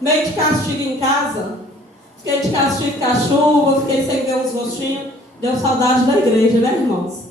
meio de castigo em casa. Fiquei de castigo com a chuva, fiquei sem ver os rostinhos. Deu saudade da igreja, né, irmãos?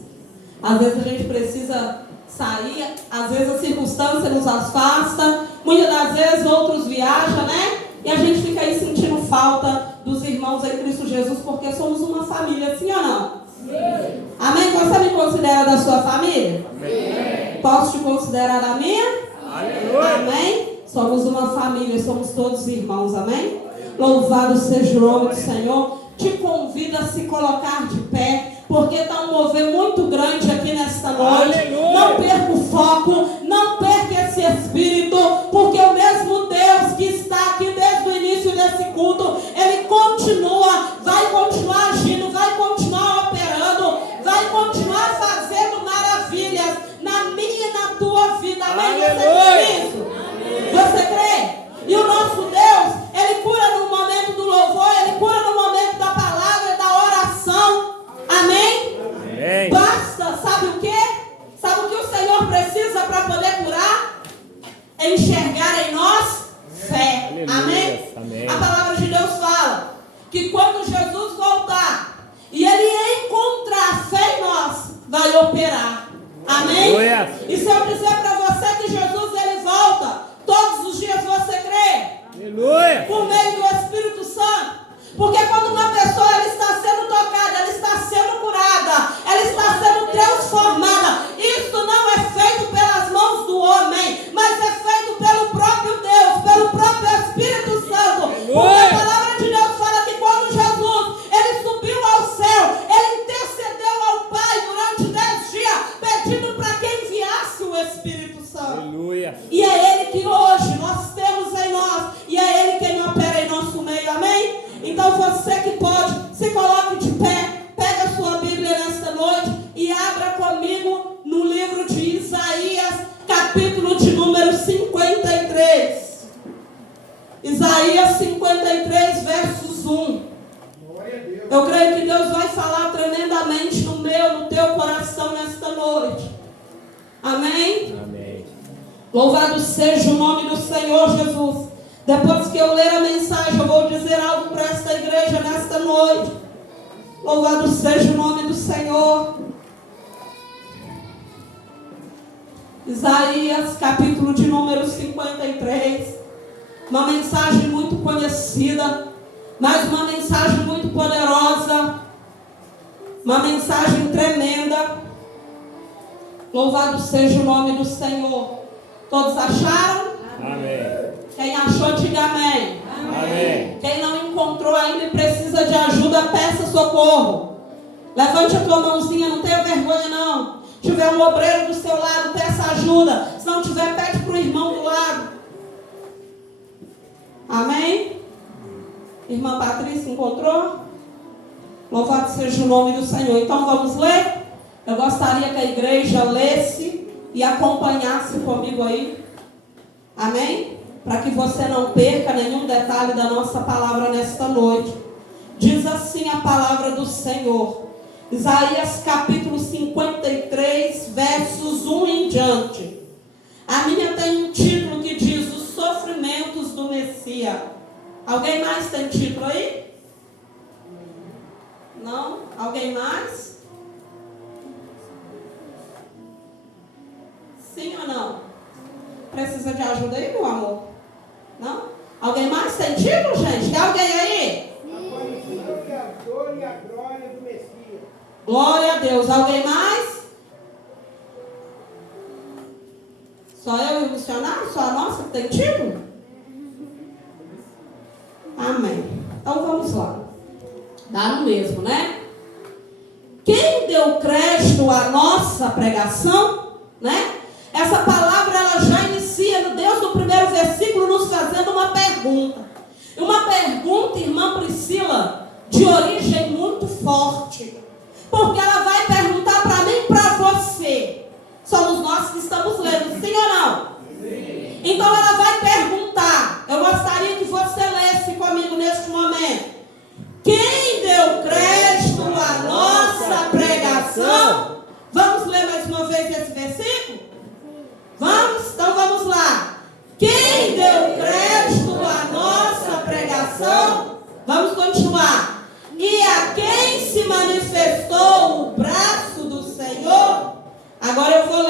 Às vezes a gente precisa sair, às vezes a circunstância nos afasta, muitas das vezes outros viajam, né? E a gente fica aí sentindo falta dos irmãos em Cristo Jesus, porque somos uma família, sim ou não? Sim. Amém? Você me considera da sua família? Amém. Posso te considerar da minha? Aleluia. Amém? Somos uma família, somos todos irmãos, amém? Louvado seja o nome do Senhor. Te convido a se colocar de pé, porque está um mover muito grande aqui nesta noite. Aleluia. Não perca o foco, não perca esse espírito, porque o mesmo Deus que está aqui desde o início desse culto, Ele continua, vai continuar agindo, vai continuar operando, vai continuar fazendo maravilhas na minha e na tua vida. Amém? Você crê nisso? Você crê? E o nosso Deus, Ele cura no momento do louvor, Ele cura no momento da palavra e da oração. Amém? Amém. Basta, sabe o quê? Sabe o que o Senhor precisa para poder curar? Enxergar em nós fé. Amém? Amém? A palavra de Deus fala que quando Jesus voltar e Ele encontrar fé em nós, vai operar. Amém? Aleluia. E se eu dizer para você que Jesus Ele volta todos os dias, você crê? Aleluia. Por meio do Espírito Santo. Porque quando uma pessoa ela está sendo tocada, ela está sendo curada, ela está sendo transformada, isso não é feito pelas mãos do homem, mas é feito pelo próprio Deus, pelo próprio Espírito Santo. Porque a palavra de Deus fala que quando Jesus ele subiu ao céu, ele intercedeu ao Pai durante 10 dias, pedindo para que enviasse o Espírito Santo. Aleluia. E é Ele que hoje nós temos em nós, e é Ele quem opera em nosso meio. Amém? Então você que pode, se coloque de pé, pega a sua Bíblia nesta noite e abra comigo no livro de Isaías, capítulo de número 53. Isaías 53, versos 1. Eu creio que Deus vai falar tremendamente no meu, no teu coração nesta noite. Amém? Amém. Louvado seja o nome do Senhor Jesus. Depois que eu ler a mensagem, eu vou dizer algo para esta igreja nesta noite. Louvado seja o nome do Senhor. Isaías, capítulo de número 53. Uma mensagem muito conhecida, mas uma mensagem muito poderosa. Uma mensagem tremenda. Louvado seja o nome do Senhor. Todos acharam? Amém. Quem achou, diga amém. Amém. Quem não encontrou ainda e precisa de ajuda, peça socorro. Levante a tua mãozinha, não tenha vergonha não. Se tiver um obreiro do seu lado, peça ajuda. Se não tiver, pede para o irmão do lado. Amém? Irmã Patrícia encontrou? Louvado seja o nome do Senhor. Então vamos ler? Eu gostaria que a igreja lesse e acompanhasse comigo aí. Amém? Para que você não perca nenhum detalhe da nossa palavra nesta noite. Diz assim a palavra do Senhor. Isaías capítulo 53, versos 1 em diante. A minha tem um título que diz: Os sofrimentos do Messias. Alguém mais tem título aí? Não? Alguém mais? Sim ou não? Precisa de ajuda aí, meu amor? Não? Alguém mais tem título, gente? Tem alguém aí? A dor e a glória do Messias. Glória a Deus. Alguém mais? Só eu e o missionário? Só a nossa que tem título? Amém. Então vamos lá. Dá no mesmo, né? Quem deu crédito à nossa pregação, né? Essa palavra ela já inicia no Deus no primeiro versículo nos fazendo uma pergunta. Uma pergunta, irmã Priscila, de origem muito forte. Porque ela vai perguntar para mim e para você. Somos nós que estamos lendo, sim ou não? Sim. Então ela vai perguntar. Eu gostaria que você lesse comigo neste momento. Quem deu crédito à nossa pregação? Vamos ler mais uma vez esse versículo? Vamos? Então vamos lá. Quem deu crédito à nossa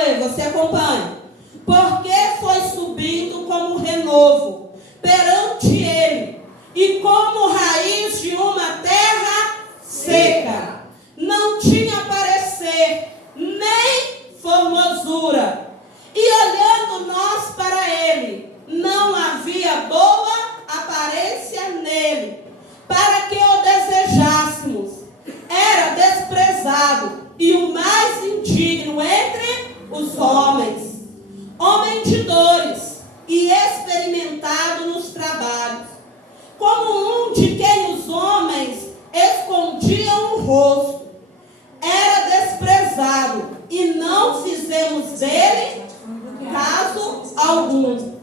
ler, você acompanha. Porque foi subindo como renovo perante ele, e como raiz de uma terra seca. Não tinha parecer, nem formosura. E olhando nós para ele, não havia boa aparência nele, para que o desejássemos. Era desprezado e o mais indigno entre os homens, homem de dores e experimentado nos trabalhos, como um de quem os homens escondiam o rosto. Era desprezado e não fizemos dele caso algum.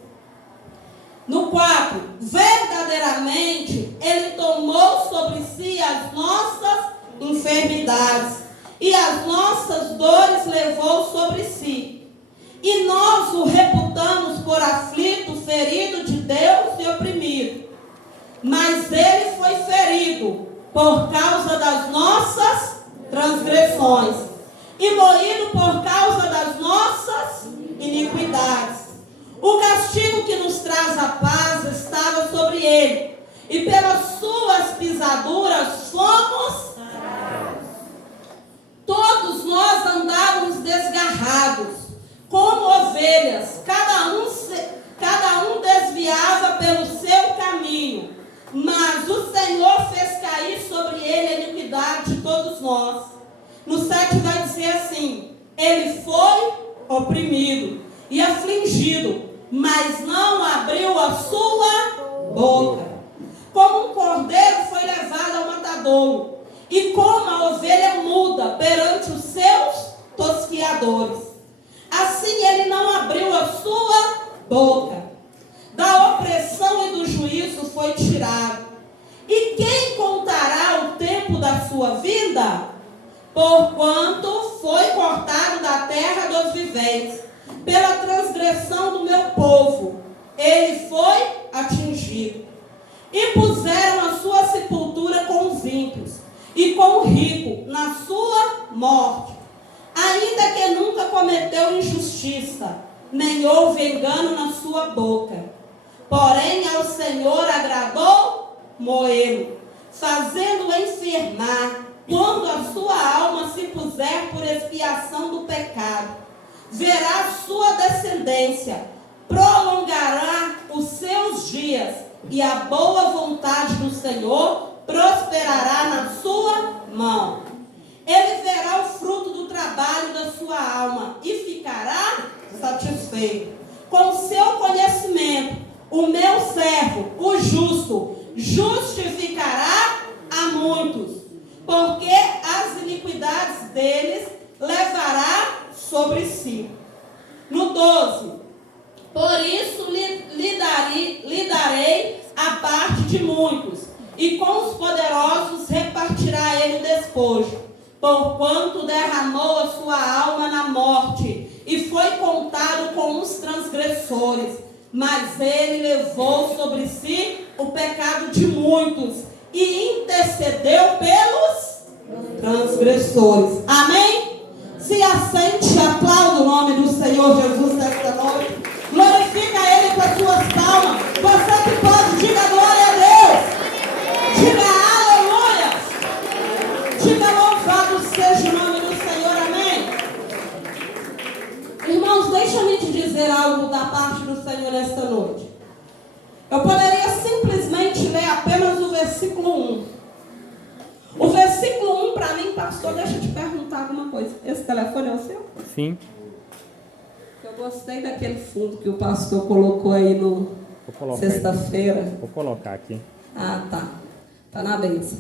No 4, verdadeiramente ele tomou sobre si as nossas enfermidades e as nossas dores levou sobre si. E nós o reputamos por aflito, ferido de Deus e oprimido. Mas ele foi ferido por causa das nossas transgressões e moído por causa das nossas iniquidades. O castigo que nos traz a paz estava sobre ele, e pelas suas pisaduras fomos sarados. Todos nós andávamos desgarrados, como ovelhas, cada um desviava pelo seu caminho, mas o Senhor fez cair sobre ele a iniquidade de todos nós. No 7 vai dizer assim: ele foi oprimido e afligido, mas não abriu a sua boca. Como um cordeiro foi levado ao matadouro, e como a ovelha muda perante os seus tosquiadores, assim ele não abriu a sua boca. Da opressão e do juízo foi tirado. E quem contará o tempo da sua vinda? Porquanto foi cortado da terra dos viventes, pela transgressão do meu povo, ele foi atingido. E puseram a sua sepultura com os ímpios, e com o rico na sua morte, ainda que nunca cometeu injustiça, nem houve engano na sua boca. Porém ao Senhor agradou moê-lo, fazendo-o enfermar, quando a sua alma se puser por expiação do pecado. Verá sua descendência, prolongará os seus dias, e a boa vontade do Senhor prosperará na sua mão. Ele verá o fruto do trabalho da sua alma e ficará satisfeito. Com seu conhecimento, o meu servo, o justo, justificará a muitos, porque as iniquidades deles levará sobre si. No 12, por isso lhe darei a parte de muitos, e com os poderosos repartirá ele o despojo, porquanto derramou a sua alma na morte, e foi contado com os transgressores, mas ele levou sobre si o pecado de muitos, e intercedeu pelos transgressores. Amém? Se assente, aplauda o nome do Senhor Jesus nesta noite. Glorifica Ele com as suas palmas. Você que pode, diga glória a Deus. Diga aleluia. Diga louvado seja o nome do Senhor. Amém? Irmãos, deixa-me te dizer algo da parte do Senhor nesta noite. Eu poderia simplesmente ler apenas o versículo 1. O versículo 1 para mim, pastor, deixa eu te perguntar alguma coisa. Esse telefone é o seu? Sim. Eu gostei daquele fundo que o pastor colocou aí no sexta-feira. Vou colocar aqui. Ah, tá. Tá na bênção.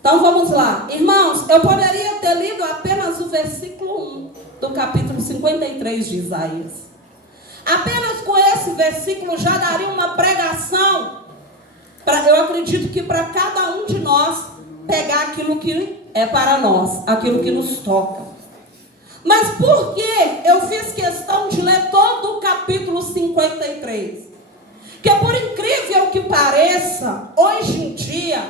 Então vamos lá. Irmãos, eu poderia ter lido apenas o versículo 1 do capítulo 53 de Isaías. Apenas com esse versículo já daria uma pregação, eu acredito que para cada um de nós pegar aquilo que é para nós, aquilo que nos toca. Mas por que eu fiz questão de ler todo o capítulo 53? Que por incrível que pareça, hoje em dia,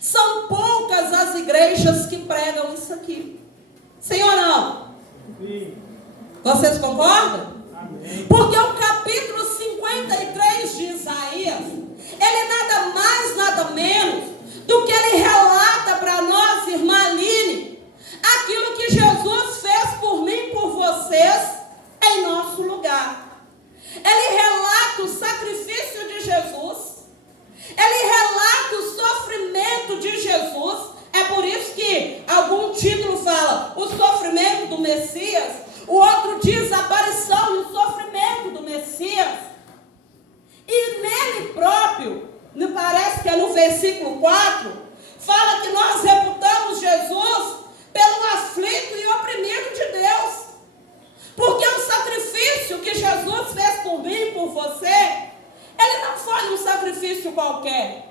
são poucas as igrejas que pregam isso aqui. Sim ou não? Sim. Vocês concordam? Porque o capítulo 53 de Isaías, ele nada mais, nada menos do que ele relata para nós, irmã Aline, aquilo que Jesus fez por mim e por vocês em nosso lugar. Ele relata o sacrifício de Jesus, ele relata o sofrimento de Jesus. É por isso que algum título fala o sofrimento do Messias, o outro diz a aparição e o sofrimento do Messias. E nele próprio, me parece que é no versículo 4, fala que nós reputamos Jesus pelo aflito e oprimido de Deus. Porque o sacrifício que Jesus fez por mim e por você, ele não foi um sacrifício qualquer.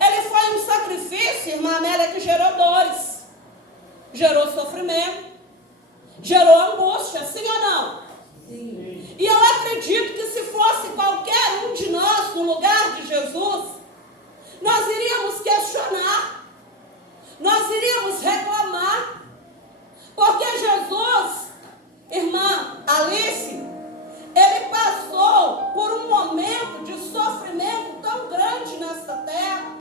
Ele foi um sacrifício, irmã Amélia, que gerou dores, gerou sofrimento, gerou angústia, sim ou não? Sim. E eu acredito que se fosse qualquer um de nós no lugar de Jesus, nós iríamos questionar, nós iríamos reclamar, porque Jesus, irmã Alice, ele passou por um momento de sofrimento tão grande nesta terra,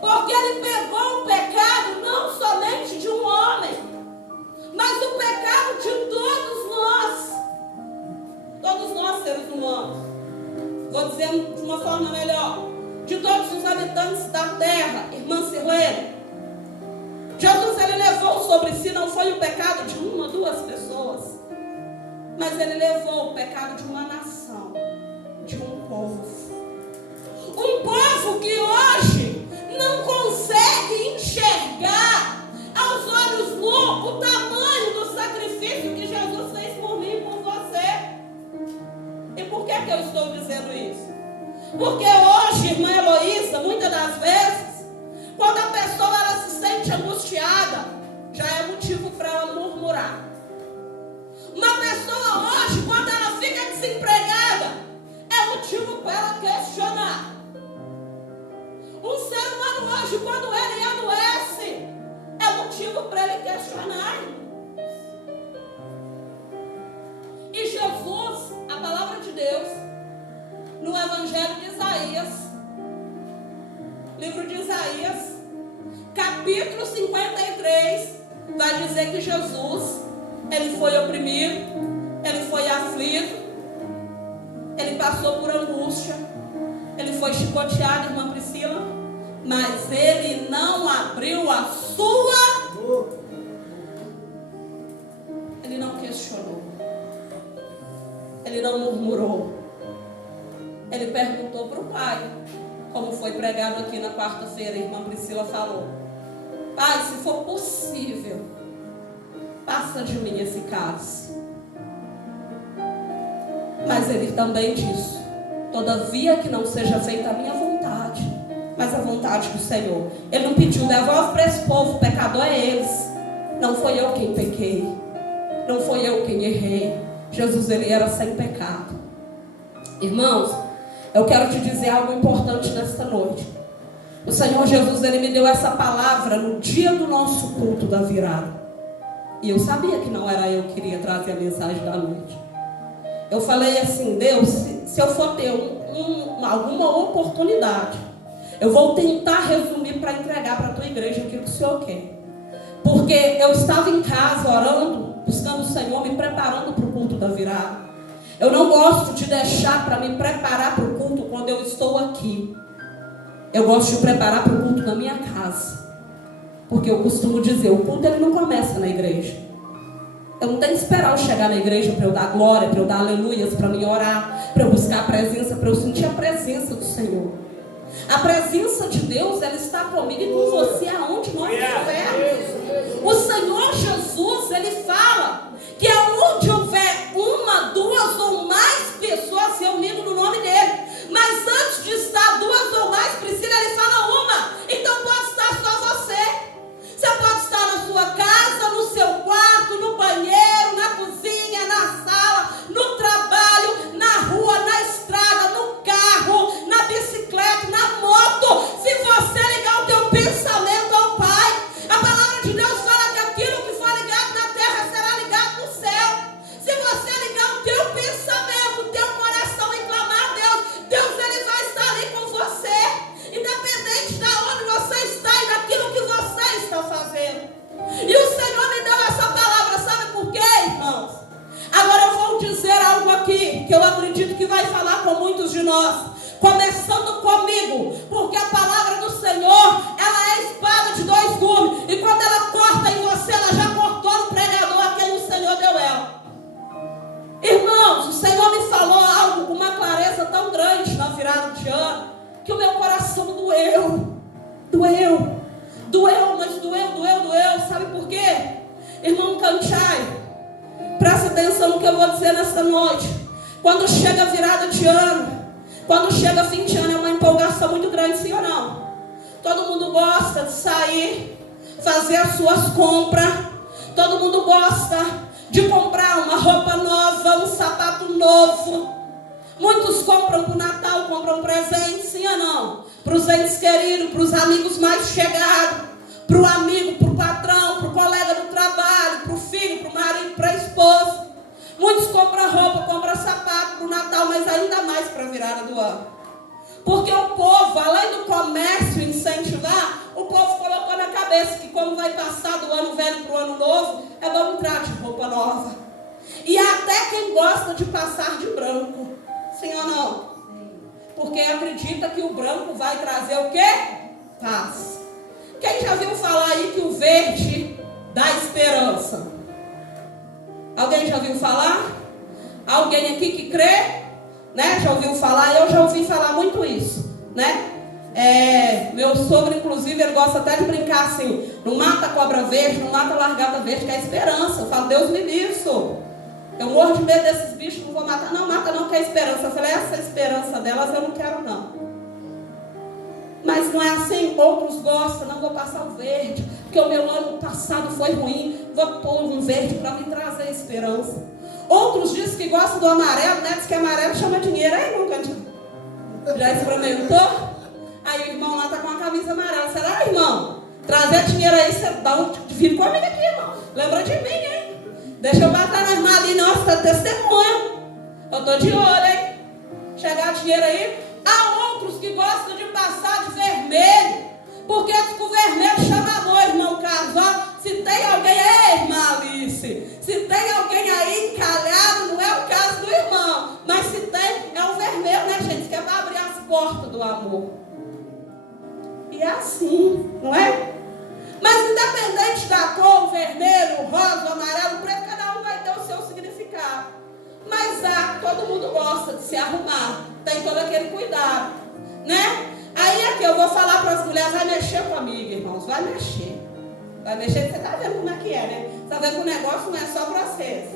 porque ele pegou o pecado não somente de um homem, mas o pecado de todos nós seres humanos. Vou dizer de uma forma melhor, de todos os habitantes da terra, irmã Sirlene. Jesus, ele levou sobre si, não foi o pecado de uma, duas pessoas, mas ele levou o pecado de uma nação, de um povo. Um povo que hoje não consegue enxergar aos olhos nus o tamanho do sacrifício que Jesus fez por mim e por você. E por que eu estou dizendo isso? Porque hoje, irmã Heloísa, muitas das vezes, quando a pessoa ela se sente angustiada, já é motivo para ela murmurar. Uma pessoa hoje, quando ela fica desempregada, é motivo para ela questionar. Um ser humano hoje, quando ele adoece, é motivo para ele questionar. E Jesus, a palavra de Deus, no Evangelho de Isaías, livro de Isaías, capítulo 53, vai dizer que Jesus, ele foi oprimido, ele foi aflito, ele passou por angústia, ele foi chicoteado, irmã Priscila, mas ele não abriu a sua, ele não questionou, ele não murmurou, ele perguntou para o Pai, como foi pregado aqui na quarta-feira, a irmã Priscila falou: Pai, se for possível, passa de mim esse cálice. Mas ele também disse: todavia que não seja feita a minha vontade, mas a vontade do Senhor. Ele não pediu: devolve para esse povo, o pecador é eles. Não foi eu quem pequei, não foi eu quem errei. Jesus, ele era sem pecado. Irmãos, eu quero te dizer algo importante nesta noite. O Senhor Jesus, ele me deu essa palavra no dia do nosso culto da virada. E eu sabia que não era eu que queria trazer a mensagem da noite. Eu falei assim: Deus, se eu for ter alguma oportunidade, eu vou tentar resumir para entregar para a tua igreja aquilo que o Senhor quer. Porque eu estava em casa orando, buscando o Senhor, me preparando para o culto da virada. Eu não gosto de deixar para me preparar para o culto quando eu estou aqui. Eu gosto de preparar para o culto na minha casa. Porque eu costumo dizer, o culto ele não começa na igreja. Eu não tenho que esperar eu chegar na igreja para eu dar glória, para eu dar aleluias, para mim orar, para eu buscar a presença, para eu sentir a presença do Senhor. A presença de Deus, ela está comigo e com você aonde nós estivermos. O Senhor Jesus, ele fala que aonde houver uma, duas ou mais pessoas reunidas no nome dele, mas antes de estar duas ou mais, Priscila, ele fala uma, então pode estar só você. Você pode estar na sua casa, no seu quarto, no banheiro, na cozinha, na sala, no trabalho, na rua, na estrada, no carro, na bicicleta, na moto. Se você ligar o teu pensamento ao Pai, a palavra de Deus fala que aquilo que for ligado na terra será ligado no céu. nós, começando comigo, porque a palavra do Senhor, ela é espada de dois gumes, e quando ela corta em você, ela já cortou no pregador a quem o Senhor deu ela. Irmãos, o Senhor me falou algo com uma clareza tão grande na virada de ano, que o meu coração doeu, mas doeu, sabe por quê? Irmão Canchai, presta atenção no que eu vou dizer nesta noite. Quando chega a virada de ano, quando chega fim de ano, é uma empolgação muito grande, sim ou não? Todo mundo gosta de sair, fazer as suas compras, todo mundo gosta de comprar uma roupa nova, um sapato novo. Muitos compram para o Natal, compram presentes, sim ou não? Para os entes queridos, para os amigos mais chegados, para o amigo, para o patrão, para o colega do trabalho, para o filho, para o marido, para a esposa. Muitos compram roupa, compram sapato para o Natal, mas ainda mais para a virada do ano. Porque o povo, além do comércio incentivar, o povo colocou na cabeça que como vai passar do ano velho para o ano novo, é bom entrar de roupa nova. E até quem gosta de passar de branco, sim ou não? Porque acredita que o branco vai trazer o quê? Paz. Quem já viu falar aí que o verde dá esperança? Alguém já ouviu falar? Alguém aqui que crê? Né? Já ouviu falar? Eu já ouvi falar muito isso, né? Meu sogro, inclusive, ele gosta até de brincar assim: não mata cobra verde, não mata largata verde, que é esperança. Eu falo, Deus me livre, sou. Eu morro de medo desses bichos, não vou matar. Não, mata não, que é esperança. Eu falei, essa esperança delas eu não quero não. Mas não é assim, outros gostam, não vou passar o verde, porque o meu ano passado foi ruim, vou pôr um verde para me trazer esperança. Outros dizem que gostam do amarelo, né? Diz que amarelo chama dinheiro. Aí, irmão Cantinho, já experimentou? Aí o irmão lá está com a camisa amarela. Será, irmão? Trazer dinheiro aí, você dá um divino comigo aqui, irmão. Lembra de mim, hein? Deixa eu bater na irmã ali, nossa, tá testemunho. Eu tô de olho, hein? Chegar dinheiro aí. Há outros que gostam de passar de vermelho, porque o vermelho chama amor, irmão Carlos. Ó, se tem alguém, irmã Alice, se tem alguém aí encalhado, não é o caso do irmão, mas se tem, é o vermelho, né, gente? Que é para abrir as portas do amor. E é assim, não é? Mas independente da cor, o vermelho, o rosa, o amarelo, o preto, cada um vai ter o seu significado. Mas todo mundo gosta de se arrumar, tem todo aquele cuidado, né? Aí aqui eu vou falar para as mulheres, vai mexer comigo, irmãos, vai mexer. Vai mexer, você está vendo como é que é, né? Você está vendo que o negócio não é só para vocês.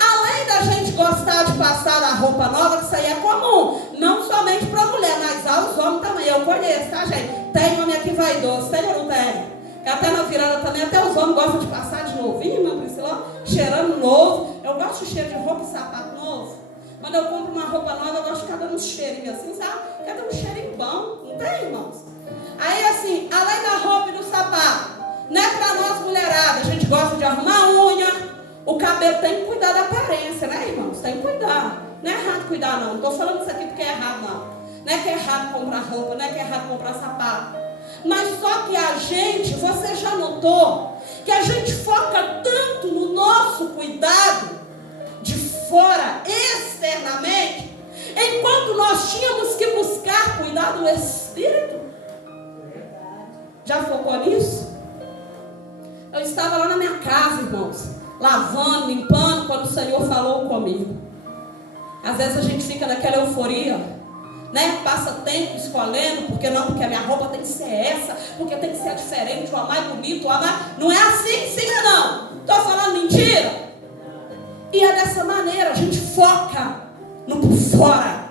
Além da gente gostar de passar a roupa nova, que isso aí é comum, não somente para a mulher, mas aos homens também, eu conheço, tá, gente? Tem homem aqui vaidoso, tem ou não tem? Que até na virada também, até os homens gostam de passar de novinho, irmã Priscila, cheirando novo. Eu gosto de cheiro de roupa e sapato novo. Quando eu compro uma roupa nova, eu gosto de ficar dando um cheirinho assim, sabe? Quer dar um cheirinho bom, não tem, irmãos? Aí assim, além da roupa e do sapato, né, para nós mulheradas, a gente gosta de arrumar a unha, o cabelo, tem que cuidar da aparência, né, irmãos? Tem que cuidar. Não é errado cuidar, não. Não estou falando isso aqui porque é errado, não. Não é que é errado comprar roupa, não é que é errado comprar sapato. Mas só que a gente, você já notou, que a gente foca tanto no nosso cuidado de fora, externamente, enquanto nós tínhamos que buscar cuidar do Espírito. Já focou nisso? Eu estava lá na minha casa, irmãos, lavando, limpando, quando o Senhor falou comigo. Às vezes a gente fica naquela euforia, né? Passa tempo escolhendo, porque a minha roupa tem que ser essa, porque tem que ser diferente, o mais bonito, o mais... Não é assim, sim ou não? Estou falando mentira? E é dessa maneira, a gente foca no por fora,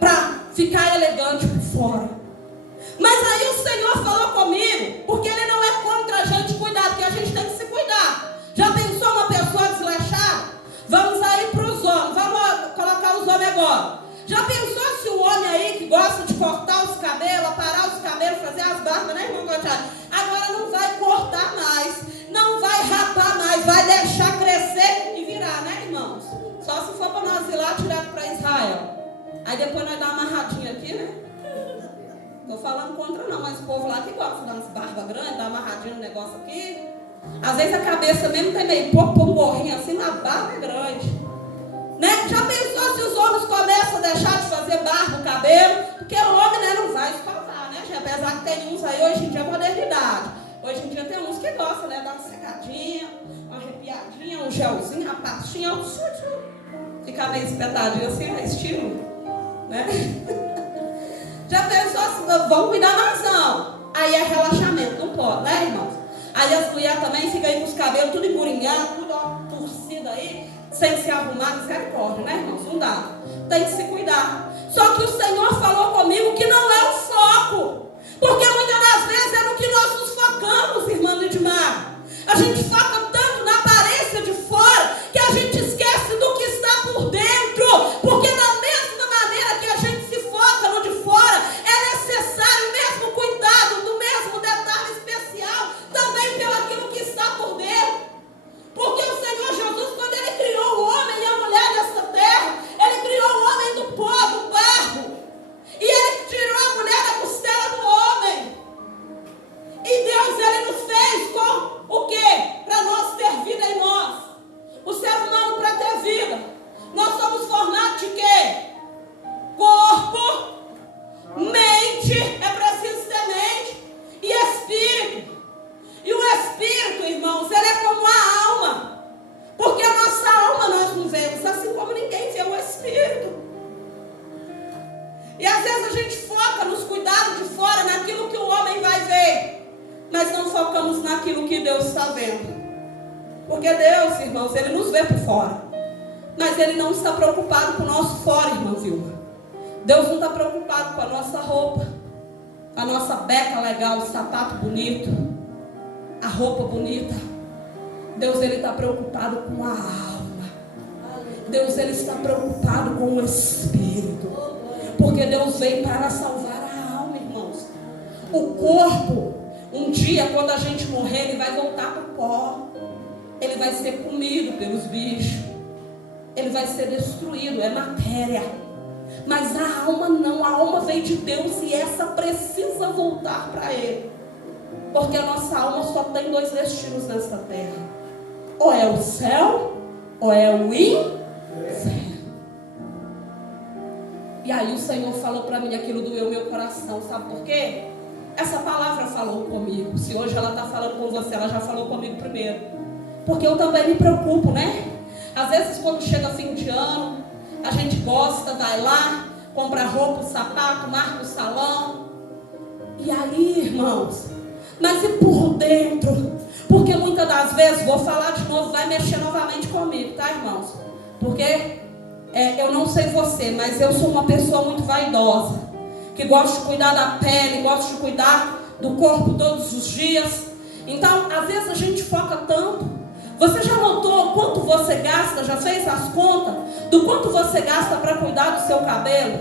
para ficar elegante por fora. Mas aí o Senhor falou comigo, porque Ele não é contra a gente cuidar, porque a gente tem que se cuidar. Já pensou uma pessoa desleixada? Vamos aí para os homens, vamos colocar os homens agora. Já pensou se o homem aí que gosta de cortar os cabelos, aparar os cabelos, fazer as barbas, né, irmão Gotchado? Agora não vai cortar mais, não vai rapar mais, vai deixar crescer e virar, né, irmãos? Só se for para nós ir lá tirar para Israel. Aí depois nós dá uma amarradinha aqui, né? Estou falando contra não, mas o povo lá que gosta de dar umas barbas grandes, dar uma amarradinha no negócio aqui. Às vezes a cabeça mesmo tem meio pouco, um gorrinho assim, na barba é grande. Né? Já pensou se os homens começam a deixar de fazer barba no cabelo? Porque o homem, né, não vai escovar, né? Apesar que tem uns aí, hoje em dia é modernidade. Hoje em dia tem uns que gostam, né? Dar uma secadinha, uma arrepiadinha, um gelzinho, uma pastinha, ficar meio espetadinho assim, né? Estilo, né? Já pensou assim, vamos cuidar mais não. Aí é relaxamento, não pode, né, irmãos? Aí as mulheres também ficam aí com os cabelos tudo emburinhado, tudo torcido aí, sem se arrumar, misericórdia, né, irmãos? Não dá. Tem que se cuidar. Só que o Senhor falou comigo que não é o foco. Porque muitas das vezes é no que nós nos focamos, irmã Lidmar. A gente foca tanto na aparência de fora que a gente esquece do que está por dentro. Porque da mesma maneira que a gente se foca no de fora, é necessário o mesmo cuidado, do mesmo detalhe especial, também pelo aquilo que está por dentro. Porque o Senhor Jesus, quando Ele criou o homem e a mulher dessa terra, Ele criou o homem do pó, do barro. E Ele tirou a mulher da costela do homem. E Deus, Ele nos fez com o quê? Para nós ter vida em nós. O ser humano para ter vida. Nós somos formados de quê? Corpo, mente, é preciso ter mente, e espírito. E o espírito, irmãos, ele é como a alma. Porque a nossa alma nós não vemos, assim como ninguém vê o espírito. E às vezes a gente foca nos cuidados de fora, naquilo que o homem vai ver, mas não focamos naquilo que Deus está vendo. Porque Deus, irmãos, Ele nos vê por fora, mas Ele não está preocupado com o nosso fora, irmã Vilma. Deus não está preocupado com a nossa roupa, a nossa beca legal, o sapato bonito, a roupa bonita. Deus, Ele está preocupado com a alma. Deus, Ele está preocupado com o espírito. Porque Deus veio para salvar a alma, irmãos. O corpo, um dia, quando a gente morrer, ele vai voltar para o pó. Ele vai ser comido pelos bichos. Ele vai ser destruído, é matéria. Mas a alma não, a alma veio de Deus e essa precisa voltar para Ele. Porque a nossa alma só tem dois destinos nessa terra. Ou é o céu, ou é o inferno. E aí o Senhor falou para mim, aquilo doeu meu coração, sabe por quê? Essa palavra falou comigo. Se hoje ela está falando com você, ela já falou comigo primeiro. Porque eu também me preocupo, né? Às vezes quando chega fim de ano, a gente gosta, vai lá, compra roupa, sapato, marca o salão. E aí, irmãos, mas e por dentro? Porque muitas das vezes, vou falar de novo, vai mexer novamente comigo, tá, irmãos? Porque eu não sei você, mas eu sou uma pessoa muito vaidosa, que gosta de cuidar da pele, gosta de cuidar do corpo todos os dias. Então, às vezes a gente foca tanto. Você já notou quanto você gasta, já fez as contas do quanto você gasta para cuidar do seu cabelo?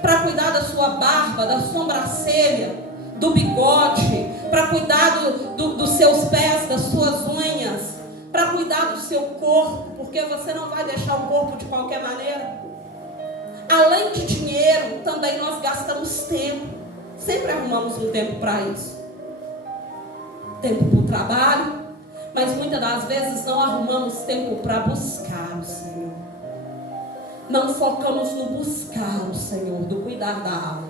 Para cuidar da sua barba, da sobrancelha, do bigode, para cuidar dos seus pés, das suas unhas, para cuidar do seu corpo, porque você não vai deixar o corpo de qualquer maneira. Além de dinheiro, também nós gastamos tempo. Sempre arrumamos um tempo para isso. Tempo para o trabalho, mas muitas das vezes não arrumamos tempo para buscar o Senhor. Não focamos no buscar o Senhor, do cuidar da alma.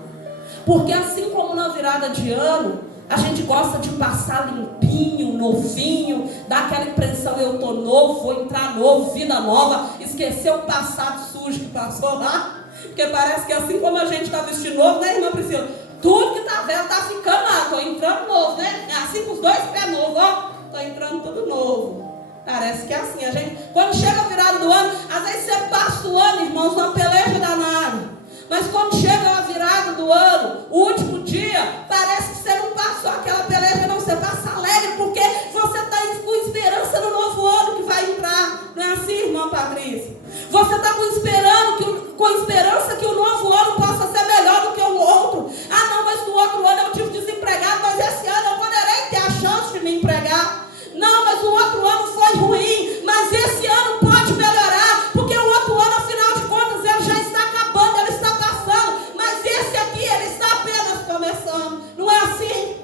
Porque assim como na virada de ano, a gente gosta de passar limpinho, novinho, dar aquela impressão, eu estou novo, vou entrar novo, vida nova, esquecer o passado sujo que passou lá. Porque parece que assim como a gente está vestindo novo, né, irmã Priscila? Tudo que está velho está ficando lá, estou entrando novo, né? Assim com os dois pés novos, ó, estou entrando tudo novo. Parece que é assim, a gente, quando chega a virada do ano, às vezes você passa o ano, irmãos, numa peleja danada. Mas quando chega a virada do ano, o último dia, parece que você não passou aquela peleja, não. Você passa alegre, porque você está com esperança no novo ano que vai entrar. Não é assim, irmã Patrícia? Você está com esperança que o novo ano possa ser melhor do que o outro. Ah, não, mas no outro ano eu tive desempregado, mas esse ano eu poderei ter a chance de me empregar. Não, mas o outro ano foi ruim, mas esse ano pode melhorar, porque o outro ano, afinal de contas, ele já está acabando, ele está passando, mas esse aqui, ele está apenas começando. Não é assim?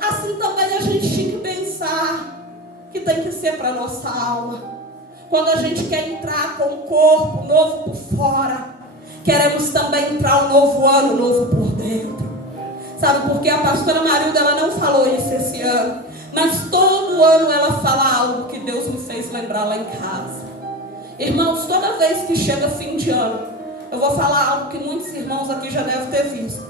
Assim também a gente tem que pensar que tem que ser para a nossa alma. quando a gente quer entrar com o corpo novo por fora, queremos também entrar um novo ano novo por dentro. Sabe por quê? A pastora Marilda, ela não falou isso esse ano, mas todo ano ela fala algo que Deus me fez lembrar lá em casa. Irmãos, toda vez que chega fim de ano, eu vou falar algo que muitos irmãos aqui já devem ter visto.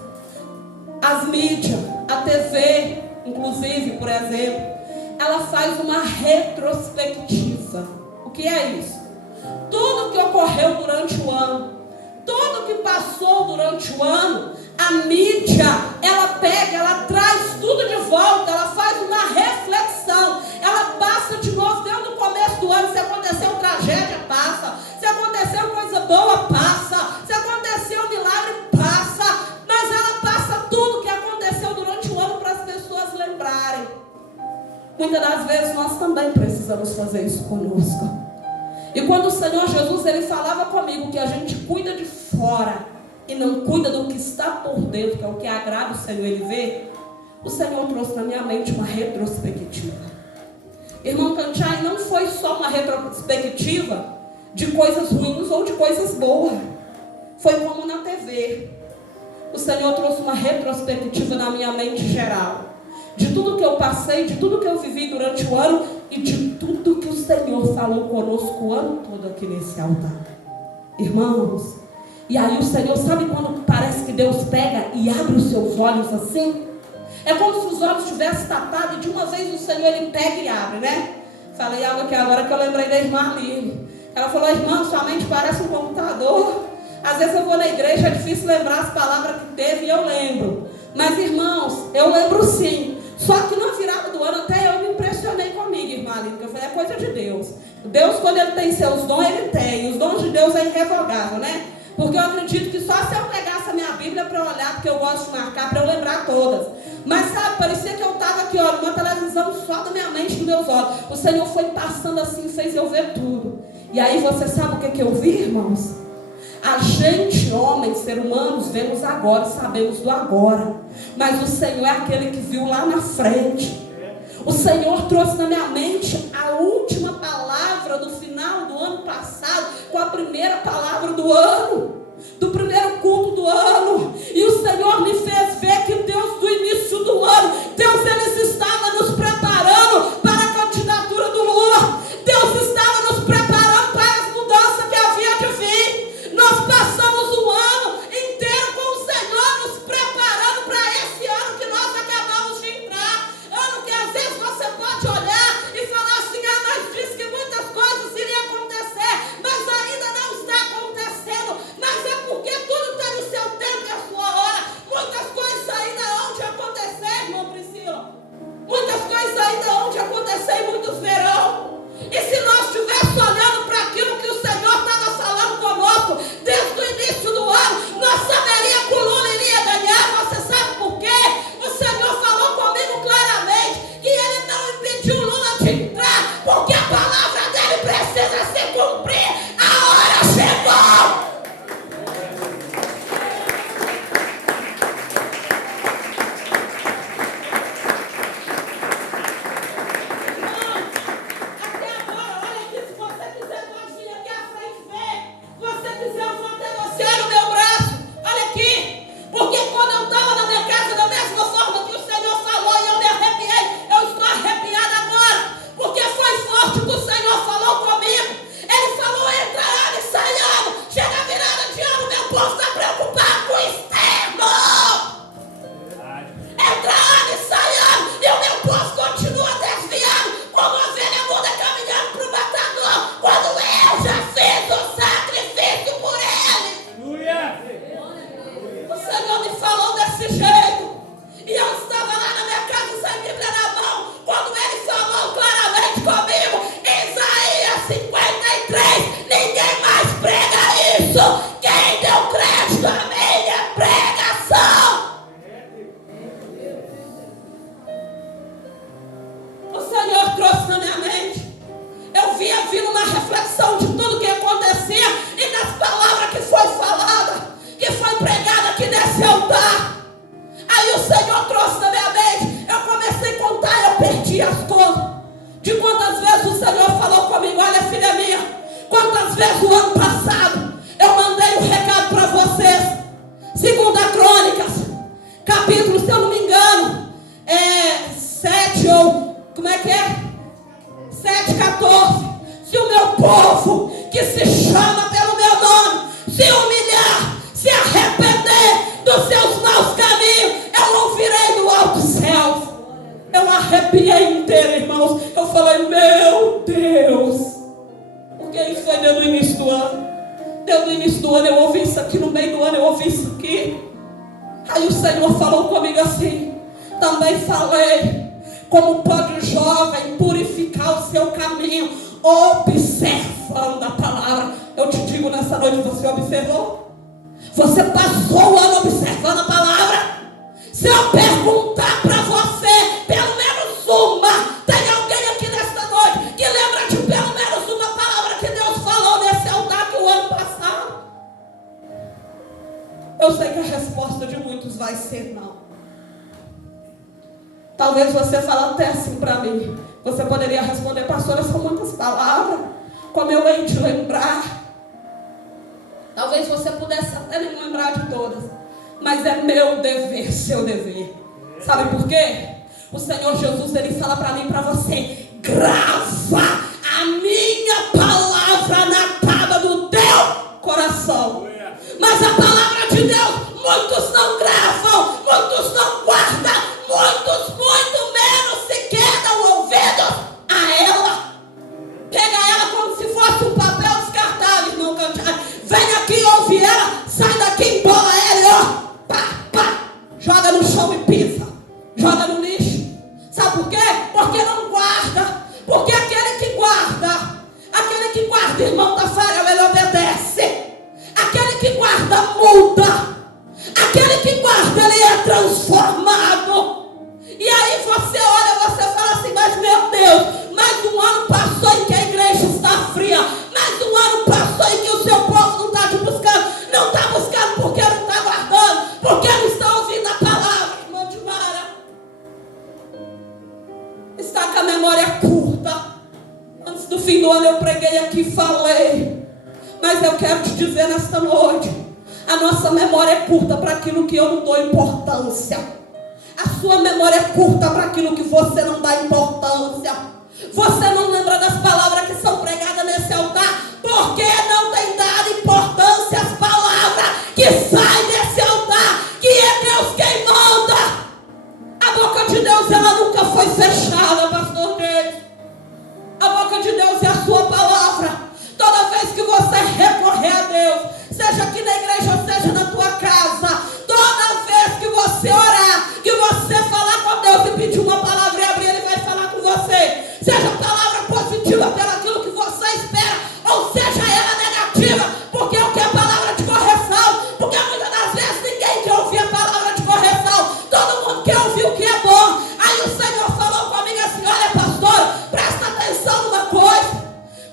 As mídias, a TV, inclusive, por exemplo, ela faz uma retrospectiva. O que é isso? Tudo que ocorreu durante o ano, tudo que passou durante o ano, a mídia, ela pega, ela traz tudo de volta, ela faz uma reflexão, ela passa de novo, desde o começo do ano. Se aconteceu tragédia, passa. Se aconteceu coisa boa, passa. Se aconteceu milagre, passa. Mas ela passa tudo que aconteceu durante o ano para as pessoas lembrarem. Muitas das vezes nós também precisamos fazer isso conosco. E quando o Senhor Jesus, ele falava comigo que a gente cuida de fora e não cuida do que está por dentro, que é o que agrada o Senhor ele ver, o Senhor trouxe na minha mente uma retrospectiva. Irmão Canchai, não foi só uma retrospectiva de coisas ruins ou de coisas boas. Foi como na TV. O Senhor trouxe uma retrospectiva na minha mente geral, de tudo que eu passei, de tudo que eu vivi durante o ano e de tudo que o Senhor falou conosco o ano todo aqui nesse altar. Irmãos, e aí o Senhor, sabe quando parece que Deus pega e abre os seus olhos assim? É como se os olhos estivessem tapados e de uma vez o Senhor ele pega e abre, né? Falei algo aqui agora que eu lembrei da irmã Aline. Ela falou: irmã, sua mente parece um computador. Às vezes eu vou na igreja, é difícil lembrar as palavras que teve e eu lembro. Mas irmãos, eu lembro sim. Só que na virada do ano até eu me impressionei comigo, irmã Aline, porque eu falei, é coisa de Deus. Deus, quando ele tem seus dons, ele tem. Os dons de Deus é irrevogável, né? Porque eu acredito que só se eu pegasse a minha Bíblia para eu olhar, porque eu gosto de marcar, para eu lembrar todas. Mas sabe, parecia que eu estava aqui, ó, numa televisão só da minha mente, dos meus olhos. O Senhor foi passando assim, fez eu ver tudo. E aí você sabe o que eu vi, irmãos? A gente, homens, seres humanos, vemos agora e sabemos do agora. Mas o Senhor é aquele que viu lá na frente. O Senhor trouxe na minha mente a última palavra do final do ano passado, com a primeira palavra do ano, do primeiro culto do ano. E o Senhor me fez ver que Deus, do início do ano, Deus ele estava nos preparando para a candidatura do Lula. Deus estava nos preparando para as mudanças que havia de vir. Nós passamos um ano inteiro com o Senhor nos preparando para esse ano que nós acabamos de entrar. Ano que às vezes você pode olhar e falar assim: ah, mas diz que muitas coisas iriam acontecer, mas ainda não está acontecendo. Mas é porque tudo tem o seu tempo e a sua hora. Muitas coisas ainda hão de acontecer, irmão Priscila. Muitas coisas ainda hão de acontecer e muitos verão. E se nós estivéssemos olhando para aquilo que o Senhor estava falando conosco desde o início do ano, nós saberíamos que o Lula iria ganhar. Você sabe por quê? O Senhor falou comigo claramente que ele não impediu o Lula de entrar, porque a palavra dele precisa se cumprir. A hora chegou. As contas de quantas Quantas vezes o Senhor falou comigo: olha, filha minha, quantas vezes o ano passado eu mandei um recado para vocês. 2 Crônicas, capítulo, se eu não me engano, 7 ou, como é que é? 7:14. Se o meu povo, que se chama pelo meu nome, se humilhar, se arrepender dos seus maus caminhos, eu ouvirei do alto céu. Eu arrepiei inteiro, irmãos. Eu falei: meu Deus. Porque isso foi desde o início do ano. Desde o início do ano eu ouvi isso aqui. No meio do ano eu ouvi isso aqui. Aí o Senhor falou comigo assim: também falei, como pode o jovem purificar o seu caminho, observando a palavra. Eu te digo nessa noite, você observou? Você passou o ano observando a palavra? Se eu perguntar para você, pelo menos uma, tem alguém aqui nesta noite que lembra de pelo menos uma palavra que Deus falou nesse altar que o ano passado? Eu sei que a resposta de muitos vai ser não. Talvez você fale até assim para mim. Você poderia responder: pastora, são muitas palavras, como eu hei de lembrar? Talvez você pudesse até nem lembrar de todas, mas é meu dever, seu dever. Sabe por quê? O Senhor Jesus, Ele fala para mim e para você: grava a minha palavra na tábua do teu coração. Mas a palavra de Deus, muitos não gravam, muitos não guardam, muitos muito menos sequer dão ouvidos a ela. Pega ela como se fosse um papel descartável, irmão Cantiário. Vem aqui, ouve ela, sai daqui, embola ela e ó, pá, pá, joga no chão e pisa, joga no lixo. Sabe por quê? Porque não guarda. Porque aquele que guarda, irmão Tafarel, ele obedece. Aquele que guarda, muda. Aquele que guarda, ele é transformado. E aí você olha, você fala assim: mas meu Deus, mais um ano passou em que a igreja está fria. Mais um ano passou em que o seu povo não está te buscando. Não está buscando porque não está guardando, porque não está ouvindo a palavra. Irmão de Mara, está com a memória curta. Antes do fim do ano eu preguei aqui e falei. Mas eu quero te dizer nesta noite: a nossa memória é curta para aquilo que eu não dou importância. A sua memória é curta para aquilo que você não dá importância. Você não lembra das palavras que são pregadas nesse altar porque não tem dado importância às palavras que saem desse altar, que é Deus quem manda. A boca de Deus, ela nunca foi fechada, pastor Deus. A boca de Deus é a sua palavra. Toda vez que você recorrer a Deus, seja aqui na igreja ou seja na tua casa, toda vez que você orar, que você falar com Deus e pedir uma palavra e abrir, Ele vai falar com você. Seja palavra positiva pelaquilo que você espera, ou seja ela negativa, porque é o que é a palavra de correção. Porque muitas das vezes ninguém quer ouvir a palavra de correção, todo mundo quer ouvir o que é bom. Aí o Senhor falou comigo assim: olha, pastor, presta atenção numa coisa.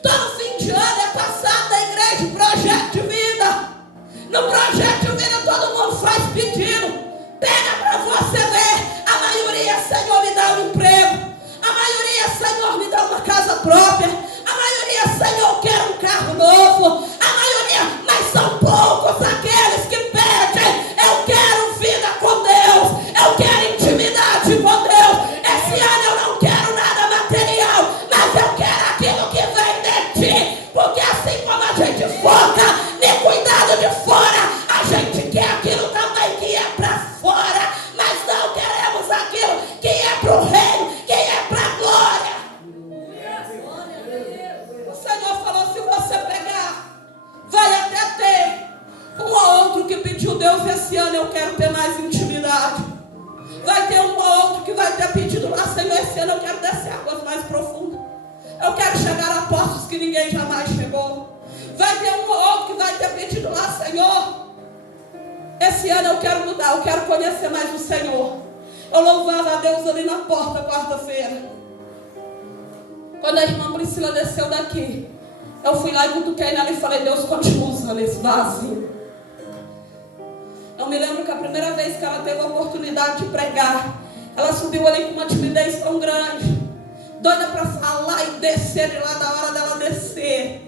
Todo fim de ano é passado na igreja projeto de vida. No projeto de vida todo mundo faz pedido. Pega para você ver. A maioria: Senhor, me dá um emprego. A maioria: Senhor, me dá uma casa própria. A maioria: Senhor, eu quero um carro novo. A maioria, mas são poucos aqueles que pedem: eu quero vida com Deus, eu quero intimidade com Deus. Esse ano eu não quero nada material, mas eu quero aquilo que vem de ti. Porque assim como a gente foca no cuidado de fora, a gente quer aquilo também que é para fora. Mas não queremos aquilo que é para o reino, que é para a glória. O Senhor falou: se você pegar, vai até ter um ou outro que pediu: Deus, esse ano eu quero ter mais intimidade. Vai ter um ou outro que vai ter pedido: lá, Senhor, esse ano eu quero descer águas mais profundas. Eu quero chegar a postos que ninguém jamais chegou. Vai ter um ou outro que vai ter pedido: lá, Senhor, esse ano eu quero mudar, eu quero conhecer mais o Senhor. Eu louvava a Deus ali na porta quarta-feira. Quando a irmã Priscila desceu daqui, eu fui lá e cutuquei nela e falei: Deus, continua usando esse vasinho. Eu me lembro que a primeira vez que ela teve a oportunidade de pregar, ela subiu ali com uma timidez tão grande. doida para falar e descer de lá da hora dela descer.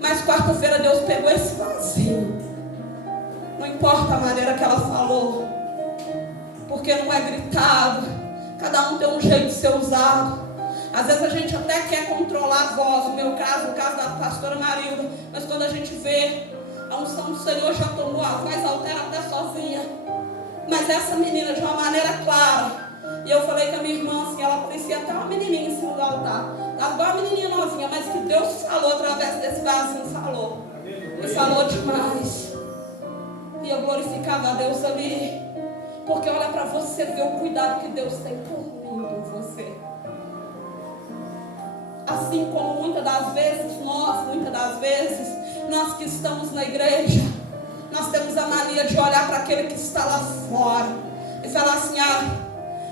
Mas quarta-feira Deus pegou esse vazio. Não importa a maneira que ela falou, porque não é gritado. Cada um tem um jeito de ser usado. Às vezes a gente até quer controlar a voz. No meu caso, no caso da pastora Marilda. Mas quando a gente vê, a unção do Senhor já tomou a voz, altera até sozinha. Mas essa menina, de uma maneira clara. E eu falei com a minha irmã, assim, ela parecia até uma menininha em cima do altar. Estava igual uma menininha novinha, mas que Deus falou através desse vasinho, falou. E falou demais. E eu glorificava a Deus ali. Porque olha para você ver o cuidado que Deus tem por mim, por você. Assim como muitas das vezes, nós que estamos na igreja, nós temos a mania de olhar para aquele que está lá fora e falar assim,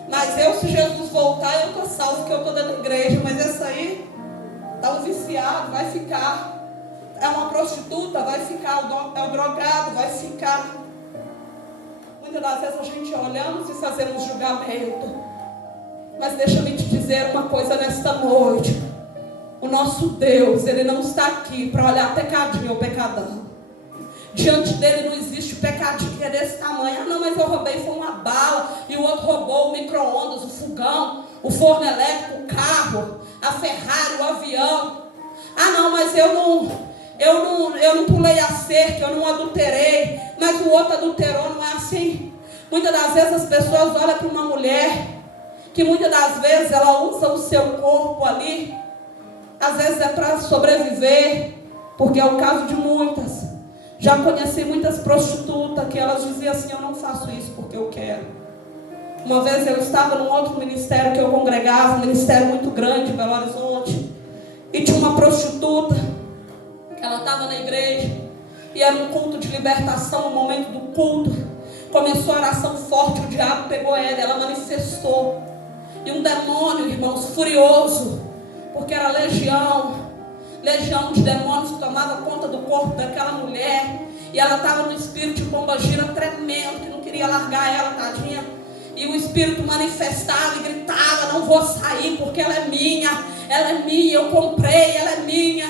mas se Jesus voltar, eu estou salvo, que eu estou dentro da igreja, mas esse aí está um viciado, vai ficar, é uma prostituta, vai ficar, é um drogado, vai ficar. Muitas das vezes a gente olhamos e fazemos julgamento. Mas deixa-me te dizer uma coisa nesta noite. O nosso Deus, Ele não está aqui para olhar pecadinho ou pecadão. Diante dele não existe pecadinho que é desse tamanho. Não, mas eu roubei, foi uma bala. E o outro roubou o micro-ondas, o fogão, o forno elétrico, o carro, a Ferrari, o avião. Não, mas eu não pulei a cerca, eu não adulterei. Mas o outro adulterou, não é assim. Muitas das vezes as pessoas olham para uma mulher, que muitas das vezes ela usa o seu corpo ali. Às vezes é para sobreviver, porque é o caso de muitas. Já conheci muitas prostitutas que elas diziam assim, eu não faço isso porque eu quero. Uma vez eu estava num outro ministério que eu congregava, um ministério muito grande em Belo Horizonte, e tinha uma prostituta, que ela estava na igreja, e era um culto de libertação. No momento do culto, começou a oração forte, o diabo pegou ela manifestou. E um demônio, irmãos, furioso, porque era legião de demônios que tomava conta do corpo daquela mulher. E ela estava no espírito de pombagira tremendo, que não queria largar ela, tadinha. E o espírito manifestava e gritava, não vou sair porque ela é minha, eu comprei, ela é minha.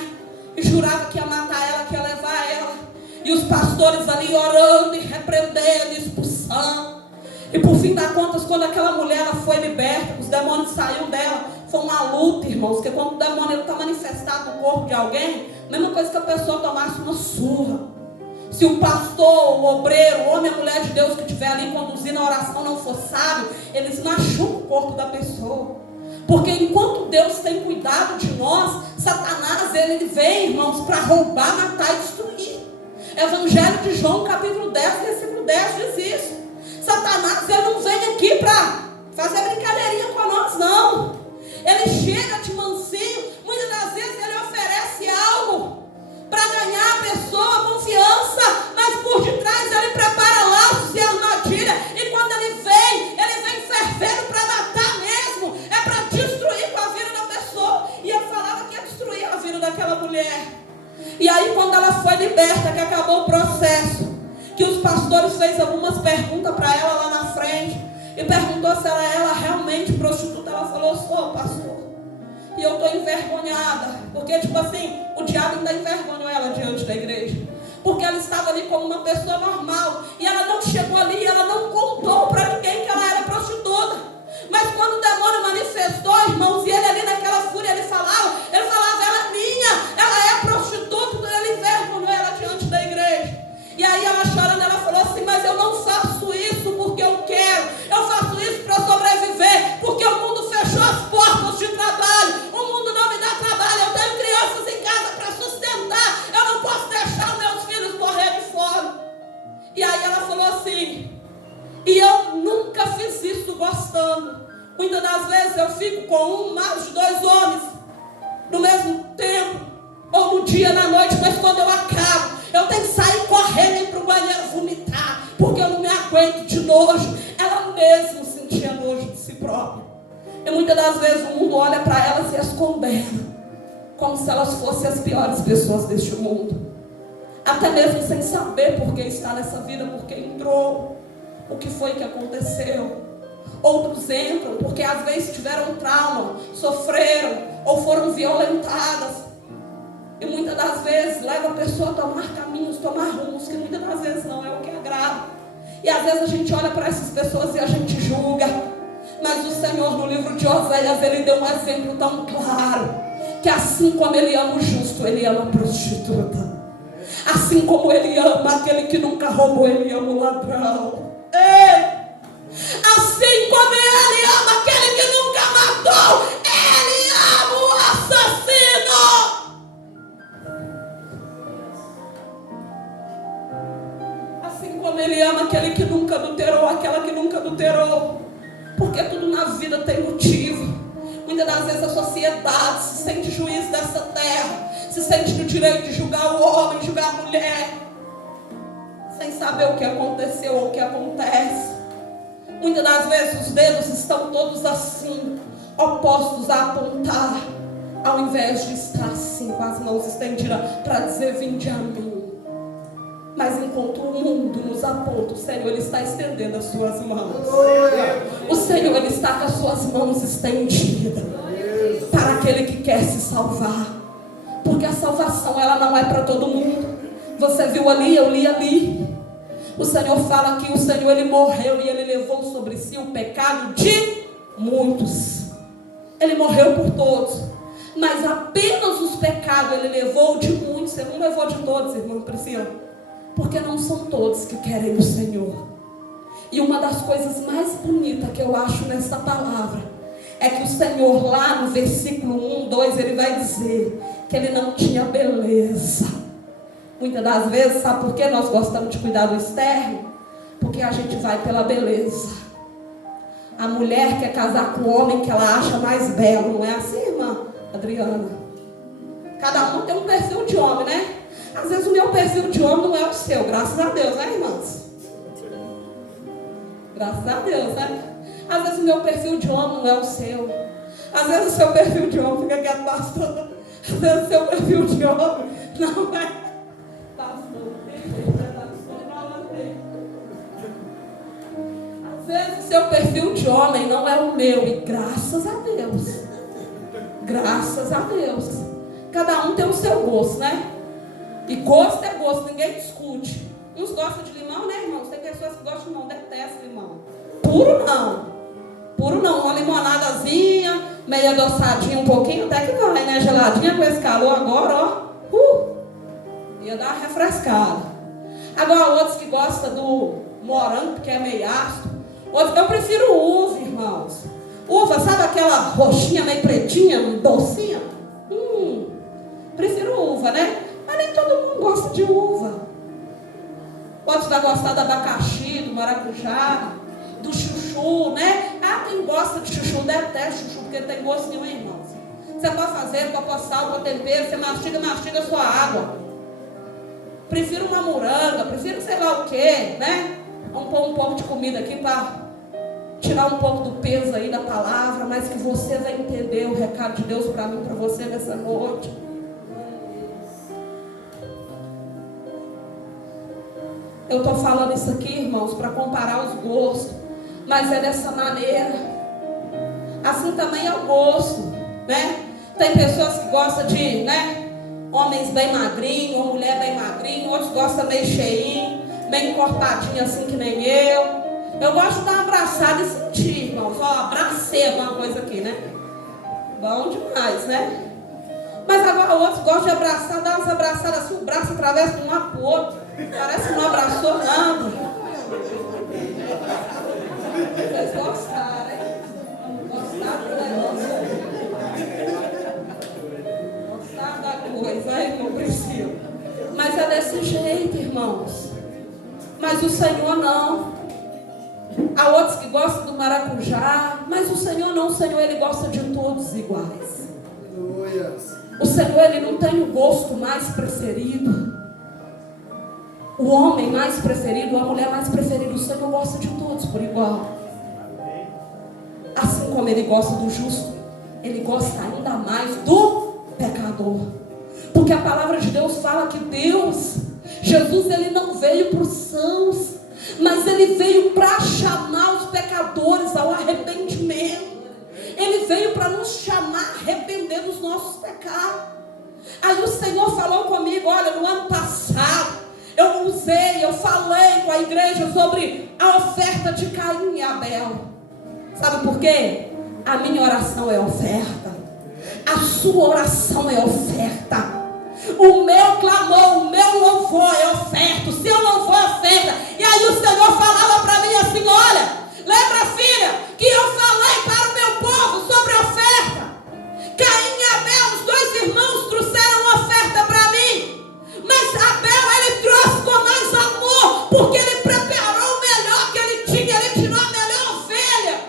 E jurava que ia matar ela, que ia levar ela. E os pastores ali orando e repreendendo, expulsando. E por fim das contas, quando aquela mulher ela foi liberta, os demônios saíram dela. Foi uma luta, irmãos, porque quando o demônio está manifestado no corpo de alguém, mesma coisa que a pessoa tomasse uma surra. Se o pastor, o obreiro, o homem e a mulher de Deus que estiver ali conduzindo a oração não for sábio, eles machucam o corpo da pessoa. Porque enquanto Deus tem cuidado de nós, Satanás, ele vem, irmãos, para roubar, matar e destruir. Evangelho de João, capítulo 10, versículo 10 diz isso. Satanás, ele não vem aqui para fazer brincadeirinha com nós, não. Ele chega de mansinho, muitas das vezes ele oferece algo para ganhar a pessoa, a confiança, mas por detrás ele prepara laços e armadilha, e quando ele vem fervendo para matar mesmo, é para destruir com a vida da pessoa. E ele falava que ia destruir a vida daquela mulher. E aí quando ela foi liberta, que acabou o processo, que os pastores fez algumas perguntas para ela lá na frente, e perguntou se ela realmente prostituta. Ela falou, sou, pastor. E eu estou envergonhada. Porque, tipo assim, o diabo ainda envergonhou ela diante da igreja. Porque ela estava ali como uma pessoa normal. E ela não chegou ali, ela não contou para ninguém que ela era prostituta. Mas quando o demônio manifestou, irmãos, e ele ali naquela fúria, ele falava, ela é minha, ela é prostituta. Ele envergonhou ela diante da igreja. E aí ela chorando, ela falou assim, mas eu não faço isso porque eu quero. Eu faço isso para sobreviver, porque o mundo fechou as portas de trabalho. O mundo não me dá trabalho. Eu tenho crianças em casa para sustentar. Eu não posso deixar os meus filhos morrer de fome. E aí ela falou assim, e eu nunca fiz isso gostando. Muitas das vezes eu fico com mais de 2 homens no mesmo tempo, ou no dia, na noite, mas quando eu acabo, eu tenho que sair correndo e ir para o banheiro vomitar, porque eu não me aguento de nojo. Ela mesma sentia nojo de si própria. E muitas das vezes o mundo olha para elas e as condena, como se elas fossem as piores pessoas deste mundo. Até mesmo sem saber por que está nessa vida, por que entrou, o que foi que aconteceu. Outros entram porque às vezes tiveram trauma, sofreram ou foram violentadas. E muitas das vezes leva a pessoa a tomar caminhos, tomar rumos que muitas das vezes não é o que agrada. E às vezes a gente olha para essas pessoas e a gente julga. Mas o Senhor no livro de Oséias, Ele deu um exemplo tão claro, que assim como Ele ama o justo, Ele ama a prostituta. Assim como Ele ama aquele que nunca roubou, Ele ama o ladrão. Ei! Assim como Ele ama aquele que nunca matou, Ele ama o assassino. Assim como Ele ama aquele que nunca adulterou, aquela que nunca adulterou. Porque tudo na vida tem motivo. Muitas das vezes a sociedade se sente juiz dessa terra, se sente no direito de julgar o homem, julgar a mulher, sem saber o que aconteceu ou o que acontece. Muitas das vezes os dedos estão todos assim, opostos a apontar, ao invés de estar assim, com as mãos estendidas para dizer: vinde a mim. Mas enquanto o mundo nos aponta, o Senhor, Ele está estendendo as suas mãos. O Senhor, Ele está com as suas mãos estendidas para aquele que quer se salvar. Porque a salvação, ela não é para todo mundo. Você viu ali, eu li ali. O Senhor fala que o Senhor, Ele morreu e Ele levou sobre si o pecado de muitos. Ele morreu por todos. Mas apenas os pecados Ele levou de muitos. Ele não levou de todos, irmã Priscila. Porque não são todos que querem o Senhor. E uma das coisas mais bonitas que eu acho nessa palavra é que o Senhor lá no versículo 1, 2, Ele vai dizer que Ele não tinha beleza. Muitas das vezes, sabe por que nós gostamos de cuidar do externo? Porque a gente vai pela beleza. A mulher quer casar com o homem que ela acha mais belo. Não é assim, irmã Adriana? Cada um tem um perfil de homem, né? Às vezes o meu perfil de homem não é o seu, graças a Deus, né, irmãs? Graças a Deus, né? Às vezes o meu perfil de homem não é o seu. Às vezes o seu perfil de homem fica quieto, pastor. Às vezes o seu perfil de homem não é. Às vezes o seu perfil de homem não é o meu. E graças a Deus. Graças a Deus. Cada um tem o seu gosto, né? E gosto é gosto, ninguém discute. Uns gostam de limão, né, irmãos? Tem pessoas que gostam de limão, detestam limão. Puro não. Puro não. Uma limonadazinha, meio adoçadinha um pouquinho, até que vai, né? Geladinha com esse calor agora, ó. Ia dar uma refrescada. Agora, outros que gostam do morango, porque é meio ácido. Outros, eu prefiro uva, irmãos. Uva, sabe aquela roxinha meio pretinha, docinha? Prefiro uva, né? Mas nem todo mundo gosta de uva. Pode estar gostando do abacaxi, do maracujá, do chuchu, né? Ah, quem gosta de chuchu, detesta chuchu, porque tem gosto nenhum, irmãos. Você pode fazer, pode sal, pode tempero, você mastiga a sua água. Prefiro uma moranga, prefiro sei lá o que, né? Vamos pôr um pouco de comida aqui para tirar um pouco do peso aí da palavra, mas que você vai entender o recado de Deus para mim, para você nessa noite. Eu estou falando isso aqui, irmãos, para comparar os gostos. Mas é dessa maneira. Assim também é o gosto, né? Tem pessoas que gostam de, né? Homens bem magrinhos, ou mulher bem magrinho. Outros gostam meio cheinho, bem encorpadinho assim que nem eu. Eu gosto de dar uma abraçada e sentir, irmãos. Ó, abracei alguma coisa aqui, né? Bom demais, né? Mas agora outros gostam de abraçar, dar umas abraçadas assim, o braço atravessa de um lado para o outro. Parece que não abraçou nada. Vocês gostaram, hein? Gostaram do negócio? Gostaram da coisa, hein, meu Priscila? Mas é desse jeito, irmãos. Mas o Senhor não. Há outros que gostam do maracujá, mas o Senhor não. O Senhor, Ele gosta de todos iguais. O Senhor, Ele não tem o gosto mais preferido. O homem mais preferido, a mulher mais preferida. O Senhor gosta de todos por igual. Assim como Ele gosta do justo, Ele gosta ainda mais do pecador. Porque a palavra de Deus fala que Jesus, Ele não veio para os sãos, mas ele veio para chamar os pecadores ao arrependimento. Ele veio para nos chamar a arrepender dos nossos pecados. Aí o Senhor falou comigo, olha, no ano passado, eu falei com a igreja sobre a oferta de Caim e Abel. Sabe por quê? A minha oração é oferta. A sua oração é oferta. O meu clamor, o meu louvor é oferta. O seu louvor é oferta. E aí o Senhor falava para mim assim, olha, lembra, filha, que eu falei para o meu povo sobre a oferta? Caim e Abel, os dois irmãos, trouxeram uma oferta para mim. Mas Abel, ele trouxe com mais amor, porque ele preparou o melhor que ele tinha. Ele tirou a melhor ovelha,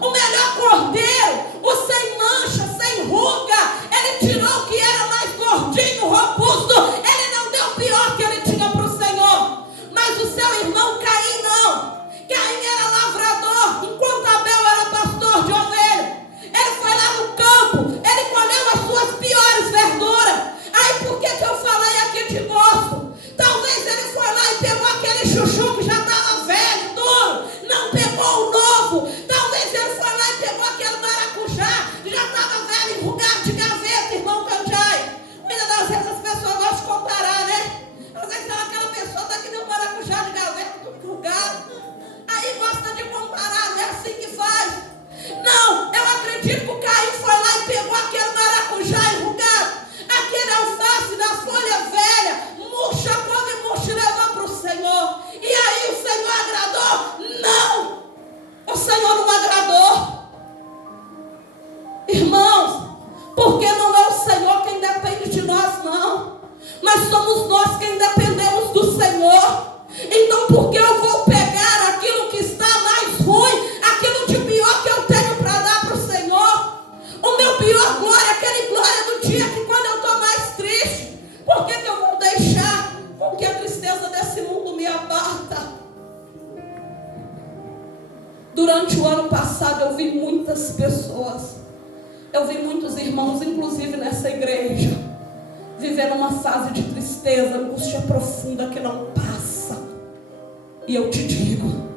o melhor cordeiro, o sem mancha, sem ruga. Ele tirou o que era mais gordinho, robusto. Ele não deu o pior que ele tinha para o Senhor. Mas o seu irmão Caim não. Caim era lavrador, enquanto Abel era pastor de ovelha. Ele foi lá no campo, ele colheu as suas piores verduras. Aí por que eu falei aqui de gosto? Talvez ele foi lá e pegou aquele chuchu que já estava velho, duro, não pegou o novo. Talvez ele foi lá e pegou aquele maracujá, já estava velho, enrugado de gaveta, irmão Canjai. Muitas das vezes as pessoas gostam de comparar, né? Às vezes aquela pessoa está que nem um maracujá de gaveta, tudo enrugado. Aí gosta de comparar, não é assim que faz. Não, eu acredito que o Caim foi lá e pegou aquele maracujá enrugado, aquele alface da folha velha, murcha, come murcha, e levou para o Senhor. E aí o Senhor agradou? Não, o Senhor não agradou. Irmãos, porque não é o Senhor quem depende de nós, não, mas somos nós quem dependemos do Senhor. Então por que eu vou pegar aquilo que está mais ruim, aquilo de pior que eu tenho para dar para o Senhor? O meu pior glória, aquele glória do dia que quando eu estou mais triste, por que eu vou deixar com que a tristeza desse mundo me abata? Durante o ano passado eu vi muitas pessoas, eu vi muitos irmãos, inclusive nessa igreja, vivendo uma fase de tristeza, angústia profunda que não passa. E eu te digo,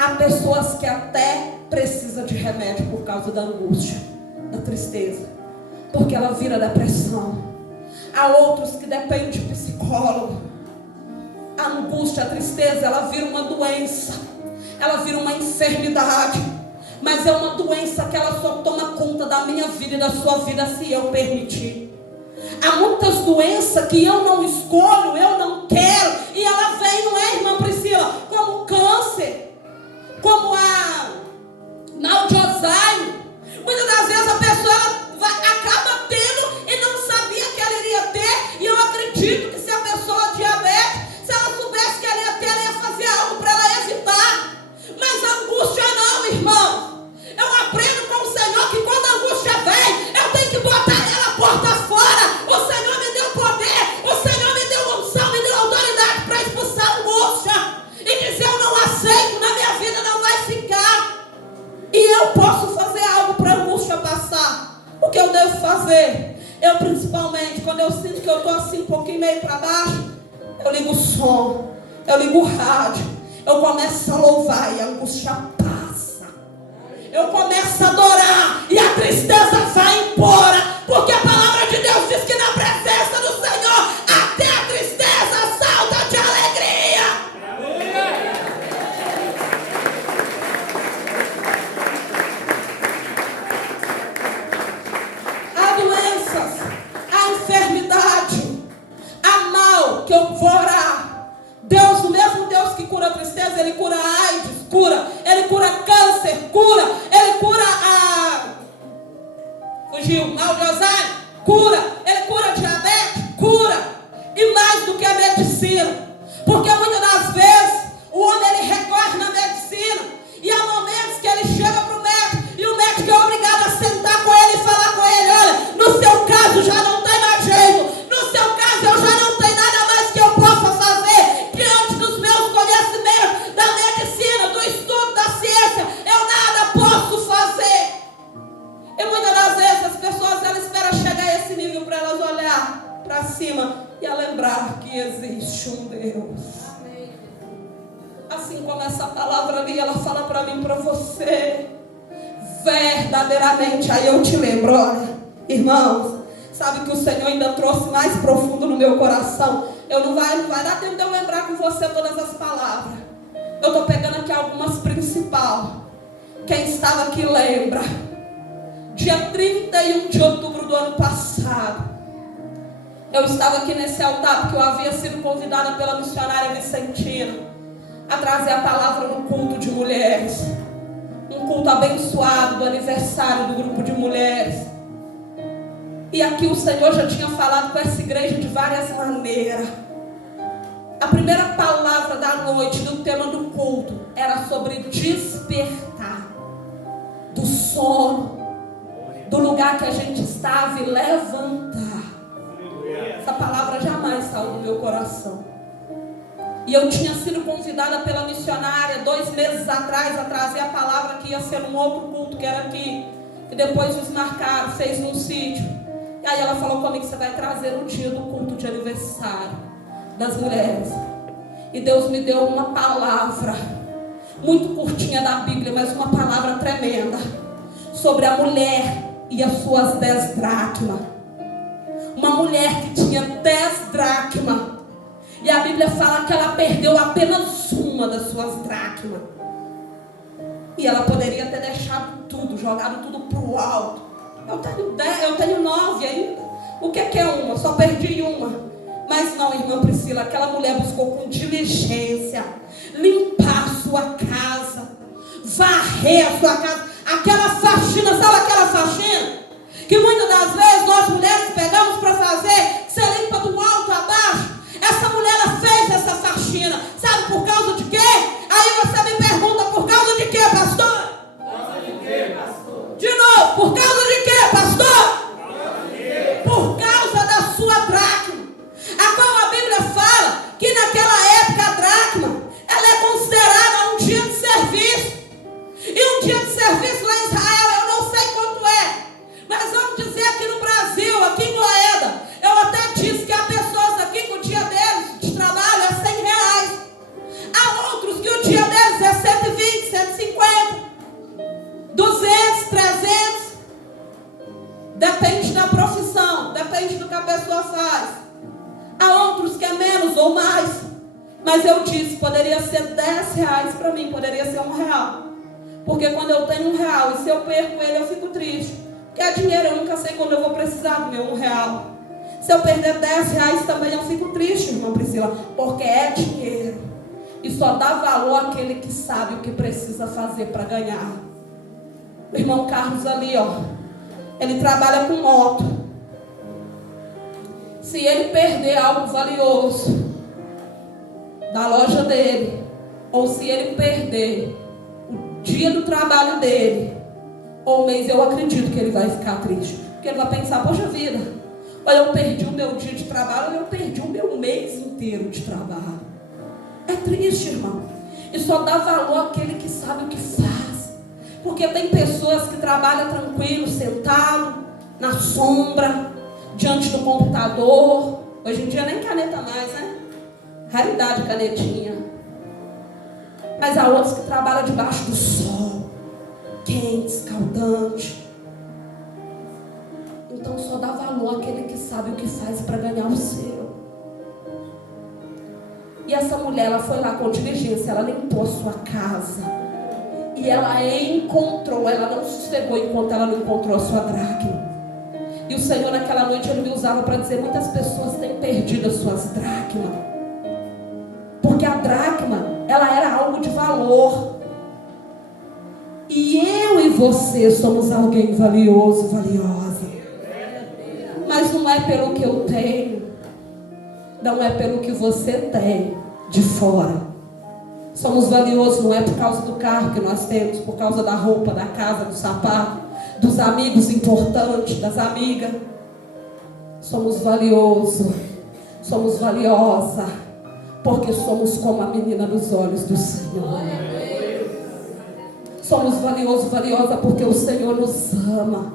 há pessoas que até precisam de remédio por causa da angústia, da tristeza, porque ela vira depressão. Há outros que dependem de psicólogo. A angústia, a tristeza, ela vira uma doença, ela vira uma enfermidade, mas é uma doença que ela só toma conta da minha vida e da sua vida se eu permitir. Há muitas doenças que eu não escolho, eu não quero, e ela vem, não é, irmã Priscila? Como câncer, como a mal de Alzheimer. Muitas das vezes a pessoa acaba tendo e não sabia que ela iria ter. E eu acredito que se a pessoa diabética, se ela soubesse que ela ia ter, ela ia fazer algo para ela evitar. Mas a angústia não, irmão. Eu aprendo com o Senhor que quando a angústia vem, eu tenho que botar ela porta fora. O Senhor me deu poder, o Senhor me deu unção, me deu autoridade para expulsar a angústia e dizer: eu não aceito, na minha vida não vai ficar. E eu posso fazer algo para a angústia passar. O que eu devo fazer? Eu, principalmente, quando eu sinto que eu estou assim um pouquinho meio para baixo, eu ligo o som, eu ligo o rádio, eu começo a louvar e a angústia passa. Eu começo a adorar e a tristeza vai embora, porque a palavra de Deus diz que na presença do Senhor até a tristeza salta de alegria. Há doenças, há enfermidade, há mal que eu vou orar. Deus, o mesmo Deus que cura a tristeza, Ele cura a AIDS, Ele cura câncer, Ele cura mal de Alzheimer, Ele cura diabetes, e mais do que a medicina, porque muitas das vezes o homem ele recorre na medicina, e há momentos que ele chega para o médico, e o médico é obrigado a sentar com ele e falar com ele: olha, no seu caso já não tem mais jeito, no seu caso eu já não tenho nada mais que eu possa fazer, diante dos meus conhecimentos da medicina, do estudo da ciência, eu nada posso fazer. E muitas das vezes as pessoas elas esperam chegar a esse nível para elas olhar para cima e a lembrar que existe um Deus. As Assim como essa palavra ali, ela fala para mim, para você. Verdadeiramente, aí eu te lembro, olha, irmãos, sabe que o Senhor ainda trouxe mais profundo no meu coração. Não vai dar tempo de eu lembrar com você todas as palavras. Eu estou pegando aqui algumas principais. Quem estava aqui lembra. Dia 31 de outubro do ano passado, eu estava aqui nesse altar porque eu havia sido convidada pela missionária Vicentina a trazer a palavra no culto de mulheres. Um culto abençoado do aniversário do grupo de mulheres. E aqui o Senhor já tinha falado com essa igreja de várias maneiras. A primeira palavra da noite, do tema do culto, era sobre despertar do sono, do lugar que a gente estava, e levantar. Essa palavra jamais saiu do meu coração. E eu tinha sido convidada pela missionária 2 meses atrás a trazer a palavra que ia ser num outro culto, que era aqui, que depois desmarcaram, fez num sítio. E aí ela falou comigo: você vai trazer no dia do culto de aniversário das mulheres. E Deus me deu uma palavra muito curtinha da Bíblia, mas uma palavra tremenda, sobre a mulher e as suas 10 dracmas. Uma mulher que tinha 10 dracmas, e a Bíblia fala que ela perdeu apenas uma das suas dracmas. E ela poderia ter deixado tudo, jogado tudo para o alto. Eu tenho 9 ainda. O que é uma? Só perdi uma. Mas não, irmã Priscila, aquela mulher buscou com diligência limpar a sua casa, varrer a sua casa. Aquela faxina, sabe aquela faxina que muitas das vezes nós mulheres pegamos para fazer, você limpa do alto a baixo? Essa mulher, ela fez essa faxina. Sabe por causa de quê? Aí você me pergunta: por causa de quê, pastor? Por causa de quê, pastor? De novo, por causa de quê, pastor? Por causa da sua dracma, a qual a Bíblia fala que naquela época a dracma, ela é considerada um dia de serviço. E um dia de serviço lá em Israel, eu não sei quanto é, mas vamos dizer aqui no Brasil, aqui em Moeda, eu até disse que há pessoas aqui que o dia deles de trabalho é R$100. Há outros que o dia deles é 120, 150, 200, 300. Depende da profissão, depende do que a pessoa faz. Há outros que é menos ou mais. Mas eu disse, poderia ser R$10 para mim, poderia ser R$1. Porque quando eu tenho R$1 e se eu perco ele, eu fico triste. Porque é dinheiro, eu nunca sei quando eu vou precisar do meu R$1. Se eu perder R$10 também, eu fico triste, irmã Priscila. Porque é dinheiro. E só dá valor àquele que sabe o que precisa fazer para ganhar. O irmão Carlos ali, ó, ele trabalha com moto. Se ele perder algo valioso da loja dele, ou se ele perder o dia do trabalho dele, ou mês, eu acredito que ele vai ficar triste. Porque ele vai pensar: poxa vida, olha, eu perdi o meu dia de trabalho, olha, eu perdi o meu mês inteiro de trabalho. É triste, irmão. E só dá valor àquele que sabe o que faz. Porque tem pessoas que trabalham tranquilo, sentado, na sombra, diante do computador. Hoje em dia nem caneta mais, né? Raridade canetinha. Mas há outros que trabalham debaixo do sol, quente, escaldante. Então só dá valor àquele que sabe o que faz para ganhar o seu. E essa mulher, ela foi lá com diligência, ela limpou a sua casa. E ela encontrou, ela não sossegou enquanto ela não encontrou a sua dracma. E o Senhor naquela noite, Ele me usava para dizer: muitas pessoas têm perdido as suas dracmas. Porque a dracma, ela era algo de valor. E eu e você somos alguém valioso, valiosa. Mas não é pelo que eu tenho, não é pelo que você tem de fora. Somos valiosos não é por causa do carro que nós temos, por causa da roupa, da casa, do sapato, dos amigos importantes, das amigas. Somos valiosos, somos valiosa, porque somos como a menina dos olhos do Senhor. Somos valiosos, valiosa, porque o Senhor nos ama.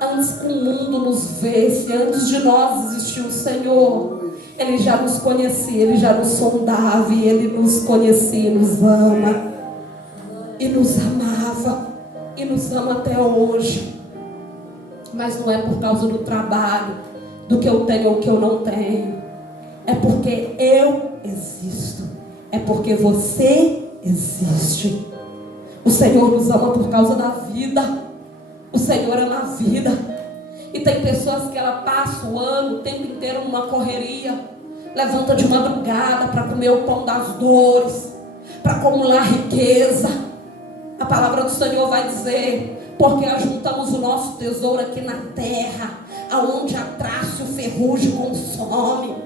Antes que o mundo nos vesse, antes de nós existir o Senhor, Ele já nos conhecia, Ele já nos sondava, e Ele nos conhecia e nos ama. E nos amava, e nos ama até hoje. Mas não é por causa do trabalho, do que eu tenho ou que eu não tenho. É porque eu existo. É porque você existe. O Senhor nos ama por causa da vida. O Senhor ama a vida. E tem pessoas que ela passa o ano, o tempo inteiro numa correria. Levanta de madrugada para comer o pão das dores, para acumular riqueza. A palavra do Senhor vai dizer: porque ajuntamos o nosso tesouro aqui na terra, aonde a traça e o ferrugem consome.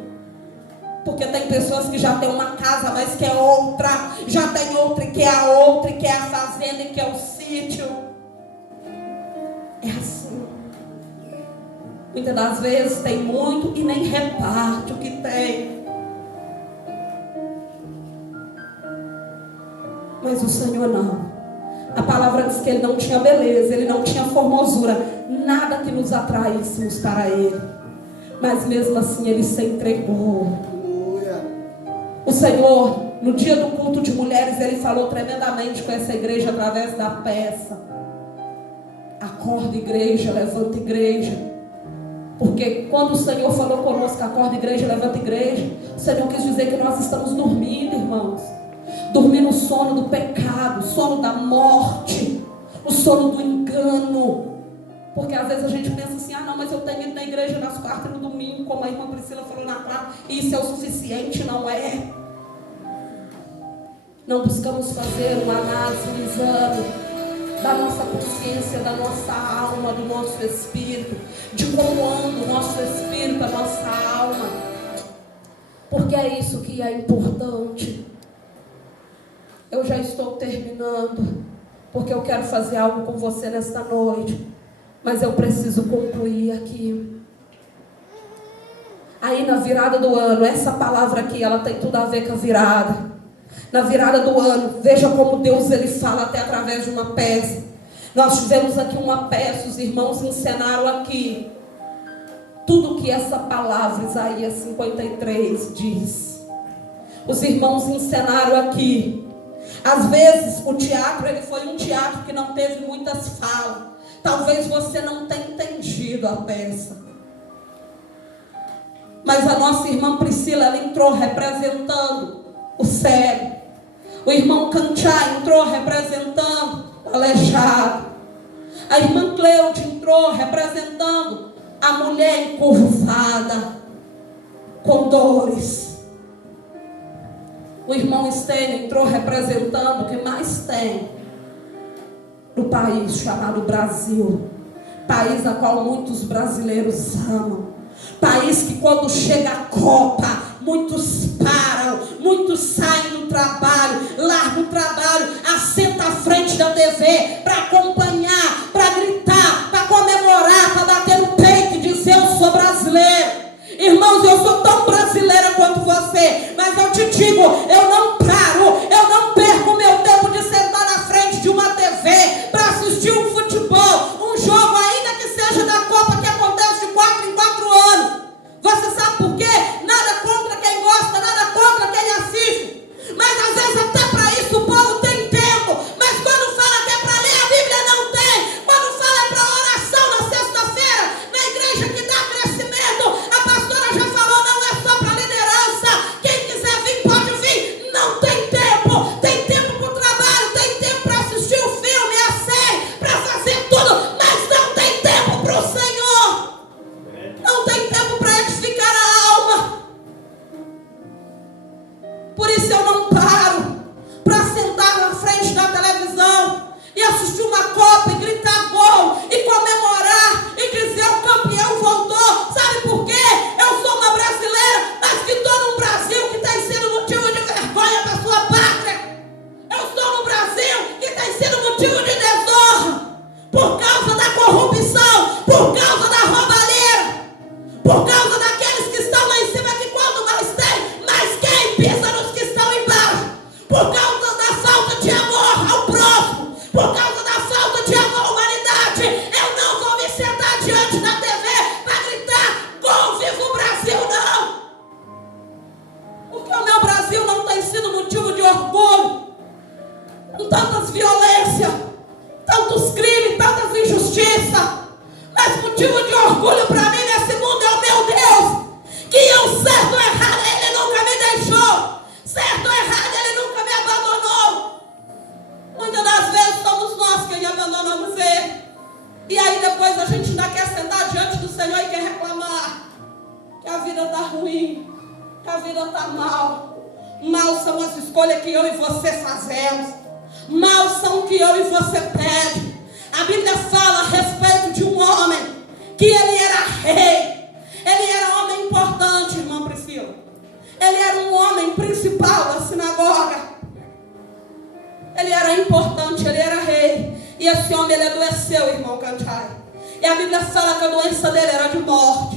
Porque tem pessoas que já tem uma casa, mas quer outra, já tem outra e quer a outra, e quer a fazenda e quer o sítio. É assim. Muitas das vezes tem muito e nem reparte o que tem. Mas o Senhor não. A palavra diz que Ele não tinha beleza, Ele não tinha formosura, nada que nos atraíssemos para Ele. Mas mesmo assim Ele se entregou. O Senhor, no dia do culto de mulheres, Ele falou tremendamente com essa igreja através da peça. Acorda, igreja, levanta, igreja. Porque quando o Senhor falou conosco, acorda, igreja, levanta, igreja, o Senhor quis dizer que nós estamos dormindo, irmãos. Dormindo o sono do pecado, o sono da morte, o sono do engano. Porque às vezes a gente pensa assim: ah não, mas eu tenho ido na igreja nas quartas e no domingo, como a irmã Priscila falou na quarta, e isso é o suficiente. Não é. Não buscamos fazer uma análise, um exame da nossa consciência, da nossa alma, do nosso espírito, de como anda o nosso espírito, a nossa alma. Porque é isso que é importante. Eu já estou terminando, porque eu quero fazer algo com você nesta noite, mas eu preciso concluir aqui. Aí na virada do ano, essa palavra aqui, ela tem tudo a ver com a virada. Na virada do ano, veja como Deus Ele fala até através de uma peça. Nós tivemos aqui uma peça, os irmãos encenaram aqui tudo que essa palavra, Isaías 53, diz. Os irmãos encenaram aqui. Às vezes o teatro, ele foi um teatro que não teve muitas falas. Talvez você não tenha entendido a peça. Mas a nossa irmã Priscila, ela entrou representando o cego. O irmão Canchá entrou representando o aleijado. A irmã Cleude entrou representando a mulher encurvada, com dores. O irmão Estênio entrou representando o que mais tem no país chamado Brasil. País a qual muitos brasileiros amam. País que quando chega a Copa, muitos param, muitos saem do trabalho, largam o trabalho, assentam à frente da TV para acompanhar, para gritar, para comemorar, para bater no peito e dizer: eu sou brasileiro. Irmãos, eu sou tão brasileira quanto você, mas eu te digo, eu não paro, eu não perco meu tempo de sentar na frente de uma TV para assistir um futebol, um jogo, ainda que seja da Copa, que acontece de 4 em 4 anos. Você sabe por quê? Nada contra quem gosta, nada contra quem assiste, mas às vezes até para isso o povo tem tempo. Mas quando fala que é para ler a Bíblia, não tem. Quando fala é para oração na sexta-feira, na igreja que dá crescimento, a pastora já falou, não é só para liderança, quem quiser vir pode vir. Não tem tempo. Tem tempo para o trabalho, tem tempo para assistir o filme, a série, para fazer tudo, mas não tem tempo para o Senhor. Não tem tempo para edificar a alma. Por isso eu não paro para sentar na frente da televisão e assistir uma Copa e gritar gol e comemorar e dizer: o campeão voltou. Sabe por quê? Eu sou uma brasileira, mas que estou num Brasil que tem sido motivo de vergonha para sua pátria. Eu estou no Brasil que tem sido motivo de desonra por causa da corrupção, por causa da roubalheira, por causa daqueles que estão lá em cima, que quando mais tem, mais quem pisa nos que estão embaixo, por causa da falta de amor ao próximo, por causa da falta de amor à humanidade. Eu não vou me sentar diante da TV para gritar: gol, viva o Brasil, não. injustiça. Mas motivo de orgulho para mim nesse mundo é o meu Deus. Que eu, certo ou errado, Ele nunca me deixou. Certo ou errado, Ele nunca me abandonou. Muitas das vezes somos nós quem abandonamos Ele. E aí depois a gente ainda quer sentar diante do Senhor e quer reclamar que a vida está ruim, que a vida está mal. Mal são as escolhas que eu e você fazemos. Mal são o que eu e você pede. A Bíblia fala a respeito de um homem que ele era rei. Ele era homem importante, irmã Priscila. Ele era um homem principal da sinagoga. Ele era importante, ele era rei. E esse homem, ele adoeceu, irmão Cantai. E a Bíblia fala que a doença dele era de morte.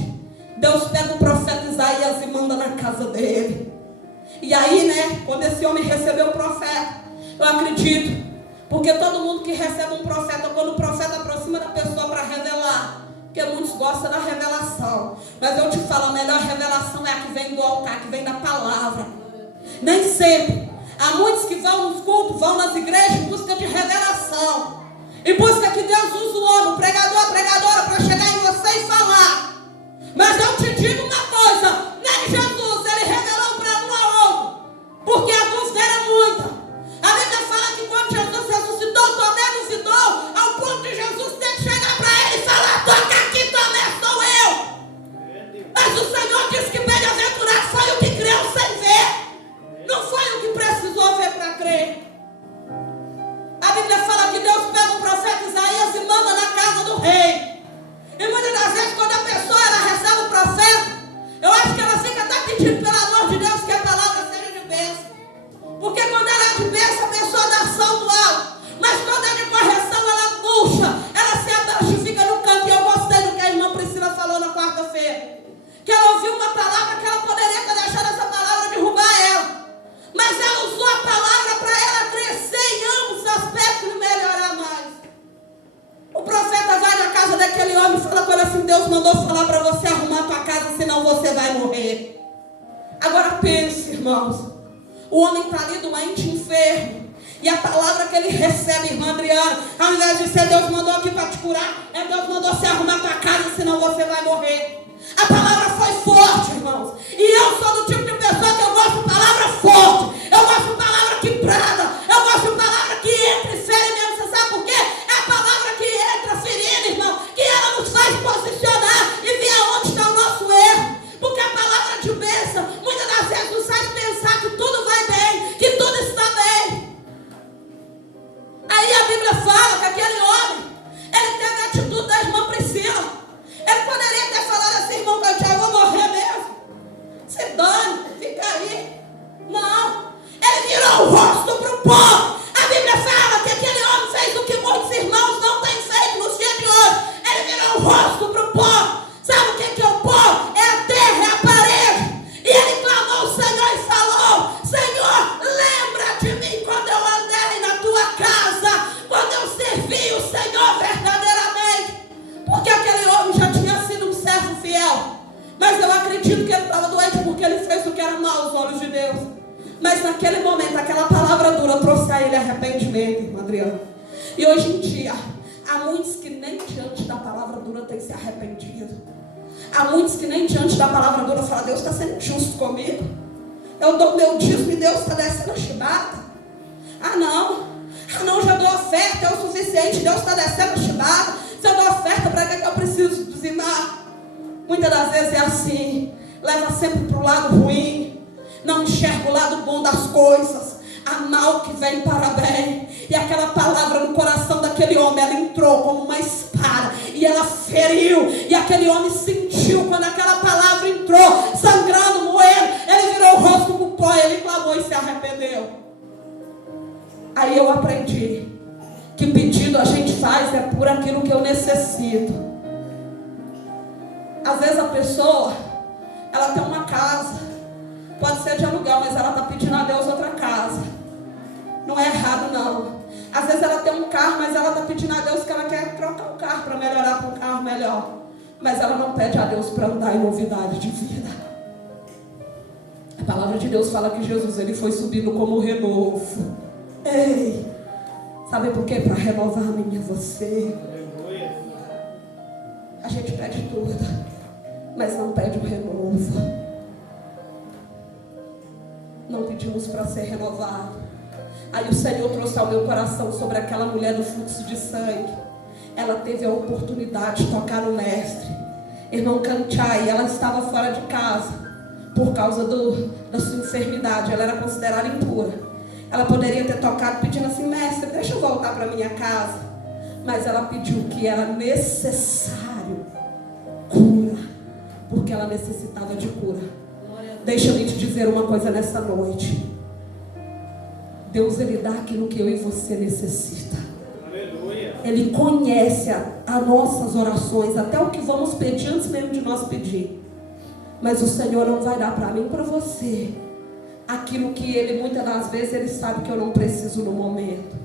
Deus pega o profeta Isaías e manda na casa dele. E aí, né, quando esse homem recebeu o profeta, eu acredito, porque todo mundo que recebe um profeta, quando o profeta aproxima da pessoa para revelar, porque muitos gostam da revelação, mas eu te falo, a melhor revelação é a que vem do altar, que vem da palavra. Nem sempre. Há muitos que vão nos cultos, vão nas igrejas em busca de revelação, em busca que Deus use o homem, o pregador, a pregadora, para chegar em você e falar. Mas eu te digo uma coisa, nem Jesus, ele revelou para um a outro, porque a dúvida era muita. A Bíblia fala que quando Jesus ressuscitou, Tomé duvidou, ao ponto de Jesus ter que chegar para ele e falar: toca aqui, Tomé, sou eu. Mas o Senhor disse que bem-aventurado foi o que creu sem ver, não foi o que precisou ver para crer. A Bíblia fala que Deus pega o profeta Isaías e manda na casa do rei. E muitas das vezes, quando a pessoa ela recebe o profeta, eu acho que ela fica até pedindo, pelo amor de Deus, que a palavra seja de bênção. Porque quando ela é de bênção, a pessoa dá salto alto. Mas quando é de correção, ela puxa, ela se abaixa e fica no canto. E eu gostei do que a irmã Priscila falou na quarta-feira. Que ela ouviu uma palavra que ela poderia ter deixado essa palavra derrubar ela. Mas ela usou a palavra para ela crescer em ambos os aspectos e melhorar mais. O profeta vai na casa daquele homem e fala com ele assim: Deus mandou falar para você arrumar a tua casa, senão você vai morrer. Agora pense, irmãos. O homem está ali doente, enfermo. E a palavra que ele recebe, irmã Adriana, ao invés de ser Deus mandou aqui para te curar, é Deus mandou você arrumar a tua casa, senão você vai morrer. A palavra foi forte, irmãos. E eu sou do tipo de pessoa que eu gosto de palavra forte. Eu gosto de palavra que brada. Eu gosto de palavra que entra e fere mesmo. Você sabe por quê? É a palavra que entra ferindo, irmão, que ela nos faz posicionar e ver aonde está o nosso erro. Porque a palavra de bênção muitas das vezes nos faz pensar que tudo vai bem, que tudo está bem. Aí a Bíblia fala que aquele homem, ele teve a atitude da irmã Priscila. Ele poderia ter falado assim: irmão, eu vou morrer mesmo. Se dane, fica aí. Não. Ele virou o rosto para o pó. A Bíblia fala que aquele homem fez o que muitos irmãos não têm feito nos dias de hoje. Ele virou o rosto para o pó. Sabe o que é o pó? É a terra, é a parede. E ele clamou ao Senhor e falou: Senhor, lembra de mim quando eu andei na tua casa, quando eu servi o Senhor verdadeiramente. Porque aquele homem já tinha sido um servo fiel. Mas eu acredito que ele estava doente porque ele fez o que era mal aos olhos de Deus. Mas naquele momento, aquela palavra dura trouxe a ele arrependimento, irmã Adriana. E hoje em dia, há muitos que nem diante da palavra dura têm se arrependido. Há muitos que nem diante da palavra dura falam: Deus está sendo justo comigo. Eu dou meu dízimo e Deus está descendo a chibata. Ah não, já dou oferta, é o suficiente, Deus está descendo a chibata. Se eu dou oferta, para que eu preciso dizimar? Muitas das vezes é assim. Leva sempre para o lado ruim. Não enxerga o lado bom das coisas. Há mal que vem para bem. E aquela palavra no coração daquele homem, ela entrou como uma espada. E ela feriu. E aquele homem sentiu quando aquela palavra entrou, sangrando, moendo. Ele virou o rosto para o pó, ele clamou e se arrependeu. Aí eu aprendi que pedido a gente faz é por aquilo que eu necessito. Às vezes a pessoa, ela tem uma casa, pode ser de aluguel, mas ela está pedindo a Deus outra casa. Não é errado não. Às vezes ela tem um carro, mas ela está pedindo a Deus que ela quer trocar o carro para melhorar para um carro melhor. Mas ela não pede a Deus para andar em novidade de vida. A palavra de Deus fala que Jesus, ele foi subindo como renovo. Ei, sabe por quê? Para renovar a mim e você. A gente pede tudo, mas não pede o renovo. Não pedimos para ser renovado. Aí o Senhor trouxe ao meu coração sobre aquela mulher do fluxo de sangue. Ela teve a oportunidade de tocar no mestre, irmão Canchai. Ela estava fora de casa por causa da sua enfermidade. Ela era considerada impura. Ela poderia ter tocado pedindo assim: mestre, deixa eu voltar para minha casa. Mas ela pediu que era necessário cura, porque ela necessitava de cura. Deixa-me te dizer uma coisa nessa noite. Deus, Ele dá aquilo que eu e você necessita. Aleluia. Ele conhece as nossas orações, até o que vamos pedir antes mesmo de nós pedir. Mas o Senhor não vai dar para mim e para você aquilo que Ele, muitas das vezes, Ele sabe que eu não preciso no momento.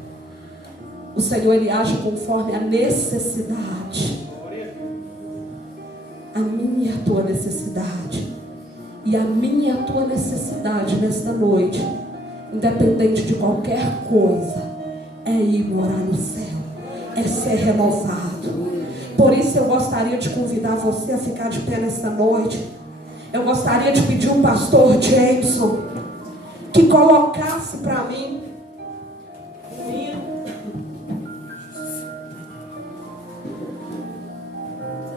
O Senhor, Ele age conforme a necessidade. A minha e a tua necessidade. E a minha e a tua necessidade nesta noite, independente de qualquer coisa, é ir morar no céu, é ser renovado. Por isso eu gostaria de convidar você a ficar de pé nesta noite. Eu gostaria de pedir ao pastor Jameson que colocasse para mim